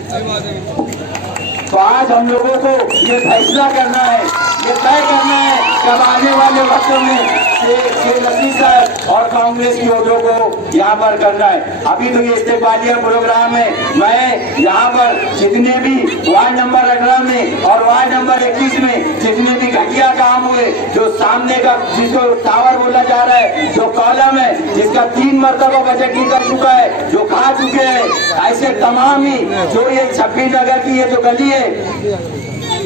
तो आज हम लोगों को ये फैसला करना है, ये तय करना है कि अब आने वाले वक्तों में शेख रशीद साहब और कांग्रेस की वोटों को यहाँ पर करना है। अभी तो ये इस्तेमालिया प्रोग्राम है। मैं यहाँ पर जितने भी वार्ड नंबर 18 में और वार्ड नंबर 21 में जितने भी घटिया काम हुए, जो सामने का जिसको टावर बोला जा रहा है, जो कॉलम है जिसका 3 मरतबा बजट कर चुका है, जो खा चुके हैं, ऐसे तमाम ही जो ये 26 नगर की ये जो गली है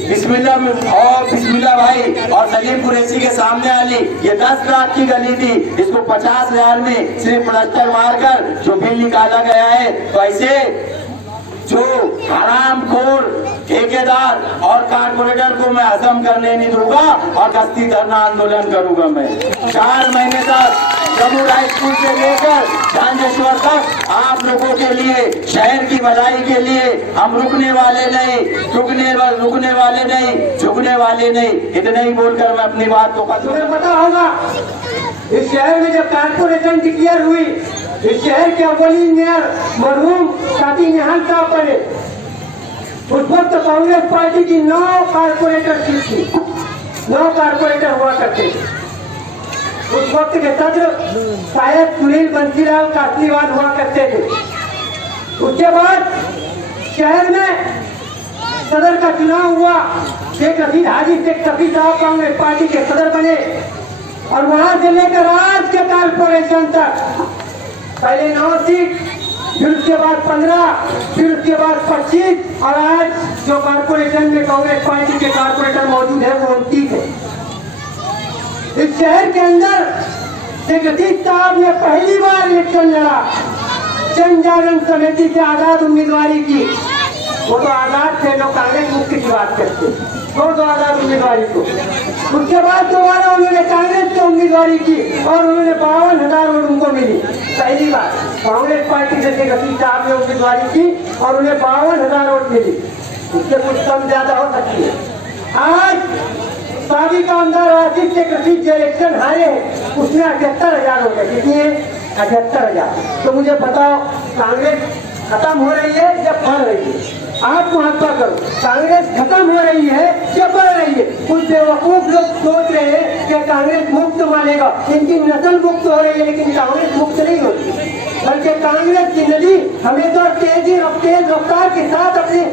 बिस्मिल्लाह और बिस्मिल्लाह भाई और सलीम कुरैशी के सामने वाली ये 10 लाख की गली थी, इसको 50,000 में सिर्फ प्लास्टर मारकर जो बिल निकाला गया है। तो ऐसे जो हरामखोर ठेकेदार और कारपोरेटर को मैं हजम करने नहीं दूंगा और गश्ती धरना आंदोलन करूंगा। मैं 4 महीने तक जम्मू हाई स्कूल से लेकर झांझेश्वर तक आप लोगों के लिए, शहर की भलाई के लिए हम रुकने वाले नहीं, रुकने वाले नहीं, झुकने वाले नहीं। इतना ही बोलकर मैं अपनी बात को तुम्हें पता होगा इस शहर में जब कारपोरेशन डिक्लेयर हुई, इस शहर के अव्वली मेयर मरहूम साथी निहाल साहब बने। उस वक्त कांग्रेस पार्टी की 9 कारपोरेटर थी, 9 कारपोरेटर हुआ करते थे। उस वक्त के सदर शायद सुनील बंसीलाल कासलीवाल हुआ करते थे। उसके बाद शहर में सदर का चुनाव हुआ, शेख रशीद हाजी शेख सफी साहब कांग्रेस पार्टी के सदर बने और वहां से लेकर आज के कारपोरेशन तक पहले 9 सीट, फिर उसके बाद 15, फिर उसके बाद 25 और आज जो कारपोरेशन में कांग्रेस पार्टी के कारपोरेटर मौजूद है वो 29 है। इस शहर के अंदर शेख रशीद साहब ने पहली बार इलेक्शन लड़ा, जन जागरण समिति से आजाद उम्मीदवारी की। वो तो आजाद थे, लोग कांग्रेस मुक्ति की बात करते, वो तो आजाद उम्मीदवारी को। उसके बाद दोबारा उन्होंने कांग्रेस की उम्मीदवारी की और उन्होंने 52,000 वोट उनको मिली। पहली बार कांग्रेस पार्टी से शेख रशीद साहब ने उम्मीदवारी की और उन्हें 52,000 वोट मिली। इससे कुछ कम ज्यादा हो सकती है। आज साबिका आमदार आसिफ शेख रशीद जो इलेक्शन हारे हैं उसमें 78,000 हो गए। कितनी है? 78,000। तो मुझे बताओ कांग्रेस खत्म हो रही है या बढ़ रही है? आप महत्व करो, कांग्रेस खत्म हो रही है या बढ़ रही है? कुछ बेवकूफ लोग सोच रहे हैं कि कांग्रेस मुक्त मानेगा, इनकी नस्ल मुक्त हो रही है, लेकिन कांग्रेस मुक्त नहीं होती, बल्कि कांग्रेस की नदी हमेशा तेज रफ्तार के साथ अपनी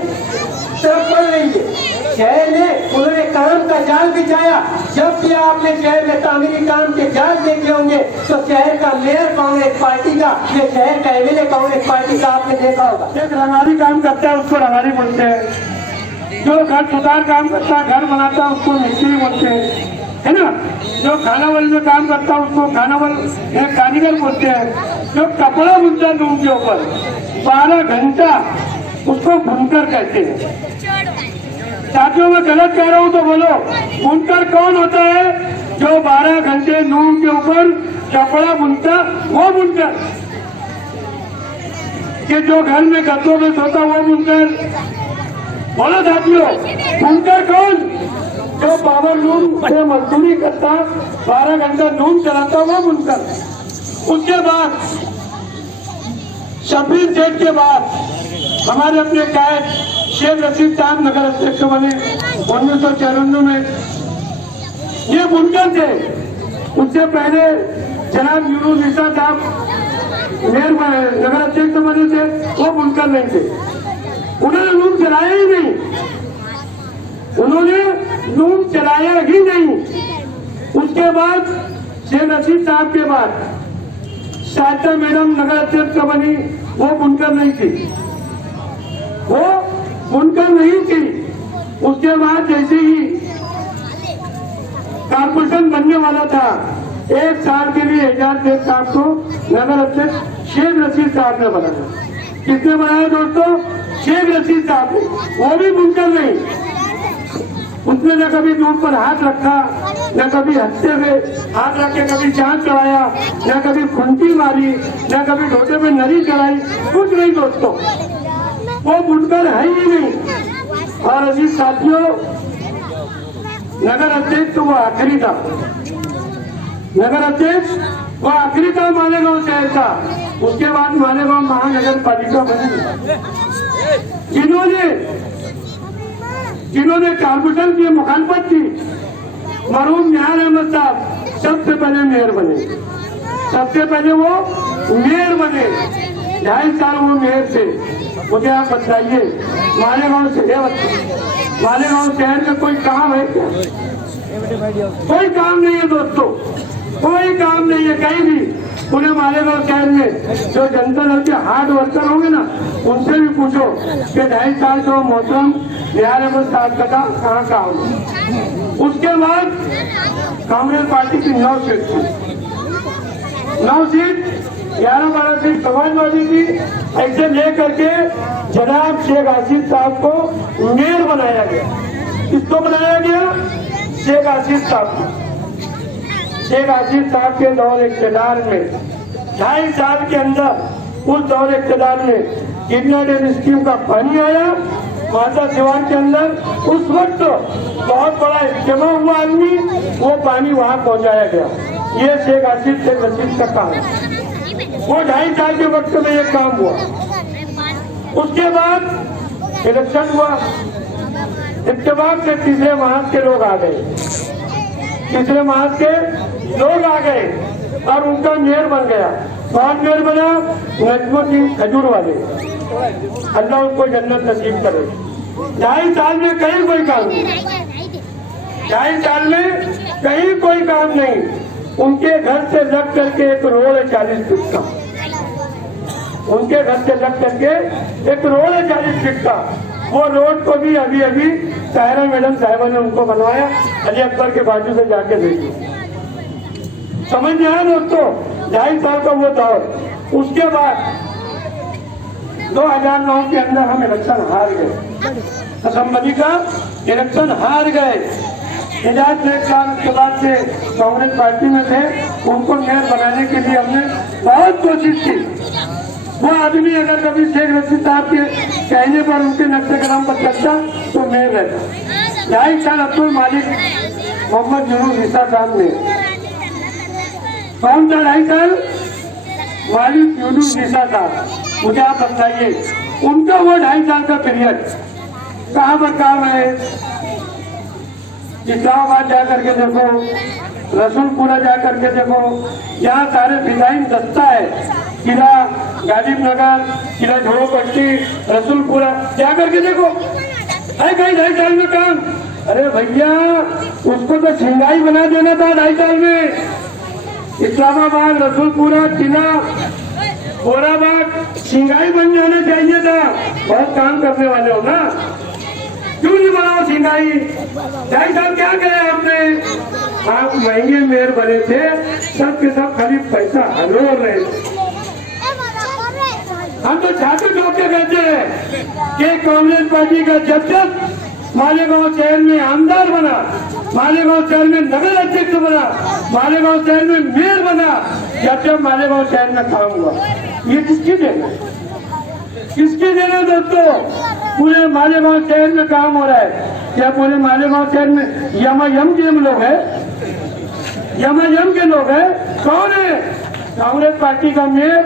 तरफ बढ़ रही है। शहर में उन्होंने काम का जाल बिछाया। जब भी आपने शहर में तामीरी काम के जाल देखे होंगे तो शहर का मेयर कांग्रेस पार्टी का, ये शहर का एमएलए कांग्रेस पार्टी का आपने देखा होगा। एक रंगारी काम करता है उसको रंगारी बोलते हैं, जो घर सुधार काम करता है, घर बनाता है, उसको मिस्त्री बोलते हैं, है ना। जो खानावल में काम करता है उसको खानावल एक कारीगर बोलते हैं। जो कपड़ा बुनता है लूम के ऊपर 12 घंटा उसको बुनकर कहते हैं। साथियों में गलत कह रहा हूं तो बोलो, बुनकर कौन होता है? जो 12 घंटे नून के ऊपर कपड़ा बुनता, वो बुनकर। कि जो घर में गद्दों में सोता वो बुनकर। बोलो साथियों, बुनकर कौन? जो पावर लूम से मजदूरी करता, 12 घंटा लूम चलाता, वो बुनकर। उसके बाद 26 डेट के बाद हमारे अपने कायद शेख रशीद साहब नगर अध्यक्ष बने 1994 में। ये बुनकर थे। उससे पहले जनाब यूनुस ईसा साहब मेयर नगर अध्यक्ष बने थे, वो बुनकर नहीं थे। उन्होंने लूम चलाया ही नहीं, उन्होंने लूम चलाया ही नहीं। उसके बाद शेख रशीद साहब के बाद शायद मैडम नगर अध्यक्ष बनी, वो बुनकर नहीं थी, वो बुनकर नहीं थी। उसके बाद जैसे ही कारपोरेशन बनने वाला था, 1 साल के लिए एजाज शेख साहब को नगर अध्यक्ष शेख रशीद साहब ने बनाया। किसने बनाया दोस्तों? शेख रशीद साहब ने। वो भी बुनकर नहीं। उसने न कभी दूध पर हाथ रखा, न कभी हत्थे में हाथ रख के कभी जांच कराया, न कभी खुंटी मारी, न कभी ढोटे में नरी चढ़ाई, कुछ नहीं दोस्तों। वो बुनकर है ही नहीं। और अजीज साथियों, नगर अध्यक्ष तो वो आखिरी था, नगर अध्यक्ष वो आखिरी था मालेगांव शहर का। उसके बाद मालेगांव महानगर पालिका बनी। जिन्होंने कारपोरेशन की मुखालफत की, मरहूम निहाल अहमद साहब सबसे पहले मेयर बने, सबसे पहले वो मेयर बने। 2.5 साल वो मेयर थे। मुझे आप बताइए, मालेगांव शहर में कोई काम है क्या? कोई काम नहीं है दोस्तों, कोई काम नहीं है कहीं भी। पूरे मालेगांव शहर में जो जनता दल के हार्ड वर्कर होंगे ना, उनसे भी पूछो कि 2.5 साल जो मौसम निहाल अहमद साहब का कहाँ काम। उसके बाद कांग्रेस पार्टी की 9 सीट थी, 9 सीट 11-12 सीट समाजवादी की। ऐसे लेकर के जनाब शेख आसिफ साहब को मेयर बनाया गया। किसको बनाया गया? शेख आसिफ साहब को। शेख आसिफ साहब के दौर इख्तियार में 2.5 साल के अंदर, उस दौर इख्तियार में कितना डेम स्कीम का पानी आया माता सिवान के अंदर। उस वक्त बहुत बड़ा इज्तिमा हुआ आदमी, वो पानी वहां पहुंचाया गया। ये शेख रशीद का काम है। वो 2.5 साल के वक्त में ये काम हुआ। उसके बाद इलेक्शन हुआ, इत्तेफाक से तीसरे महाज के लोग आ गए, तीसरे महाज के लोग आ गए और उनका मेयर बन गया। कौन मेयर बना? नजमुद्दीन खजूर वाले, अल्लाह उनको जन्नत नसीब करे। 2.5 साल में कहीं कोई काम नहीं, 2.5 साल में कहीं कोई काम नहीं। उनके घर से लग करके एक रोड है 40 फीट का, उनके घर से लग करके एक रोड है 40 फीट का। वो रोड को भी अभी अभी सायरा मैडम साहिबा ने उनको बनवाया, अली अकबर के बाजू से जाके देखिए। समझ में आया दोस्तों? 2.5 साल का वो दौर। उसके बाद 2009 के अंदर हम इलेक्शन हार गए, असेंबली का इलेक्शन हार गए। हिदायत ने 1 साल के बाद से कांग्रेस पार्टी में थे, उनको मेयर बनाने के लिए हमने बहुत कोशिश की। वो आदमी अगर कभी शेख रशीद साहब के कहने पर उनके नक्शे कदम पर चलता तो मेयर रहता। 2.5 साल अब्दुल मालिक मोहम्मद यूनुस ईसा साहब ने, कौन था 2.5 साल? मालिक यूनुस ईसा साहब। मुझे आप बताइए, उनका वो 2.5 साल का पीरियड कहाँ पर काम है? इस्लामाबाद जाकर के देखो, रसूलपुरा जाकर के देखो, यहाँ सारे डिजाइन दस्ता है। किला गाजिब नगर, किला झोड़ोपट्टी, रसूलपुरा जाकर के देखो, है कहीं 2.5 साल में काम? अरे भैया, उसको तो सिंगाई बना देना था 2.5 साल में। इस्लामाबाद, रसूलपुरा, किला, औरंगाबाद सिंगाई बन जाना चाहिए था। बहुत काम करने वाले हो ना, क्यों नहीं बनाओ सिंगाई? 2.5 साल क्या करे आपने? आप महंगे मेयर बने थे, सब के सब खाली पैसा हलोर रहे थे। हम तो छाती ठोक के कहते हैं कि कांग्रेस पार्टी का जब मालेगांव शहर में आमदार बना, मालेगांव शहर में नगर अध्यक्ष बना, मालेगांव शहर में मेयर बना, जब मालेगांव शहर में काम हुआ। ये किसकी देन है? किसकी देन है दोस्तों? पूरे मालेगांव शहर में काम हो रहा है। क्या पूरे मालेगांव शहर में यम के लोग हैं? यम के लोग हैं? कौन है? कांग्रेस पार्टी का मेयर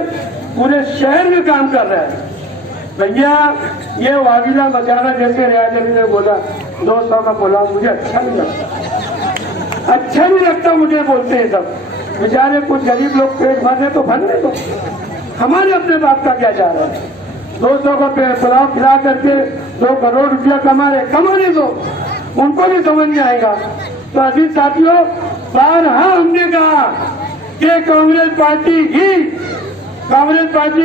पूरे शहर में काम कर रहा है। भैया, ये वागिला बचाना जैसे रियाज अली ने बोला 200 का बोला, मुझे अच्छा नहीं लगता, अच्छा नहीं लगता मुझे बोलते हैं सब। बेचारे कुछ गरीब लोग पेट भरने तो भरने दो, हमारे अपने बाप का क्या जा रहा है? 200 का पुलाव खिला करके 2 करोड़ रुपया कमाने दो, उनको भी समझ में आएगा। तो अजीज साथियों, बारहा हमने कहा कि कांग्रेस पार्टी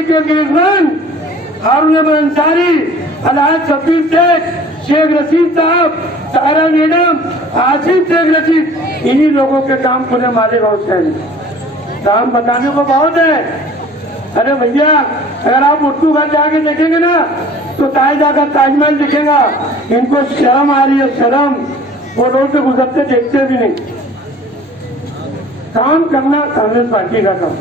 के गिरफ्तार हारून अंसारी, अलहाज शब्बीर शेख, शेख रशीद साहब, सायरा मैडम, आसिफ शेख रशीद, इन्हीं लोगों के काम पूरे मालेगांव शहर में। काम बताने को बहुत है। अरे भैया, अगर आप उर्दू घर जाके देखेंगे ना तो जाकर ताजमहल दिखेगा। इनको शर्म आ रही है, शर्म। वो रोड से गुजरते देखते भी नहीं। काम करना कांग्रेस पार्टी का काम।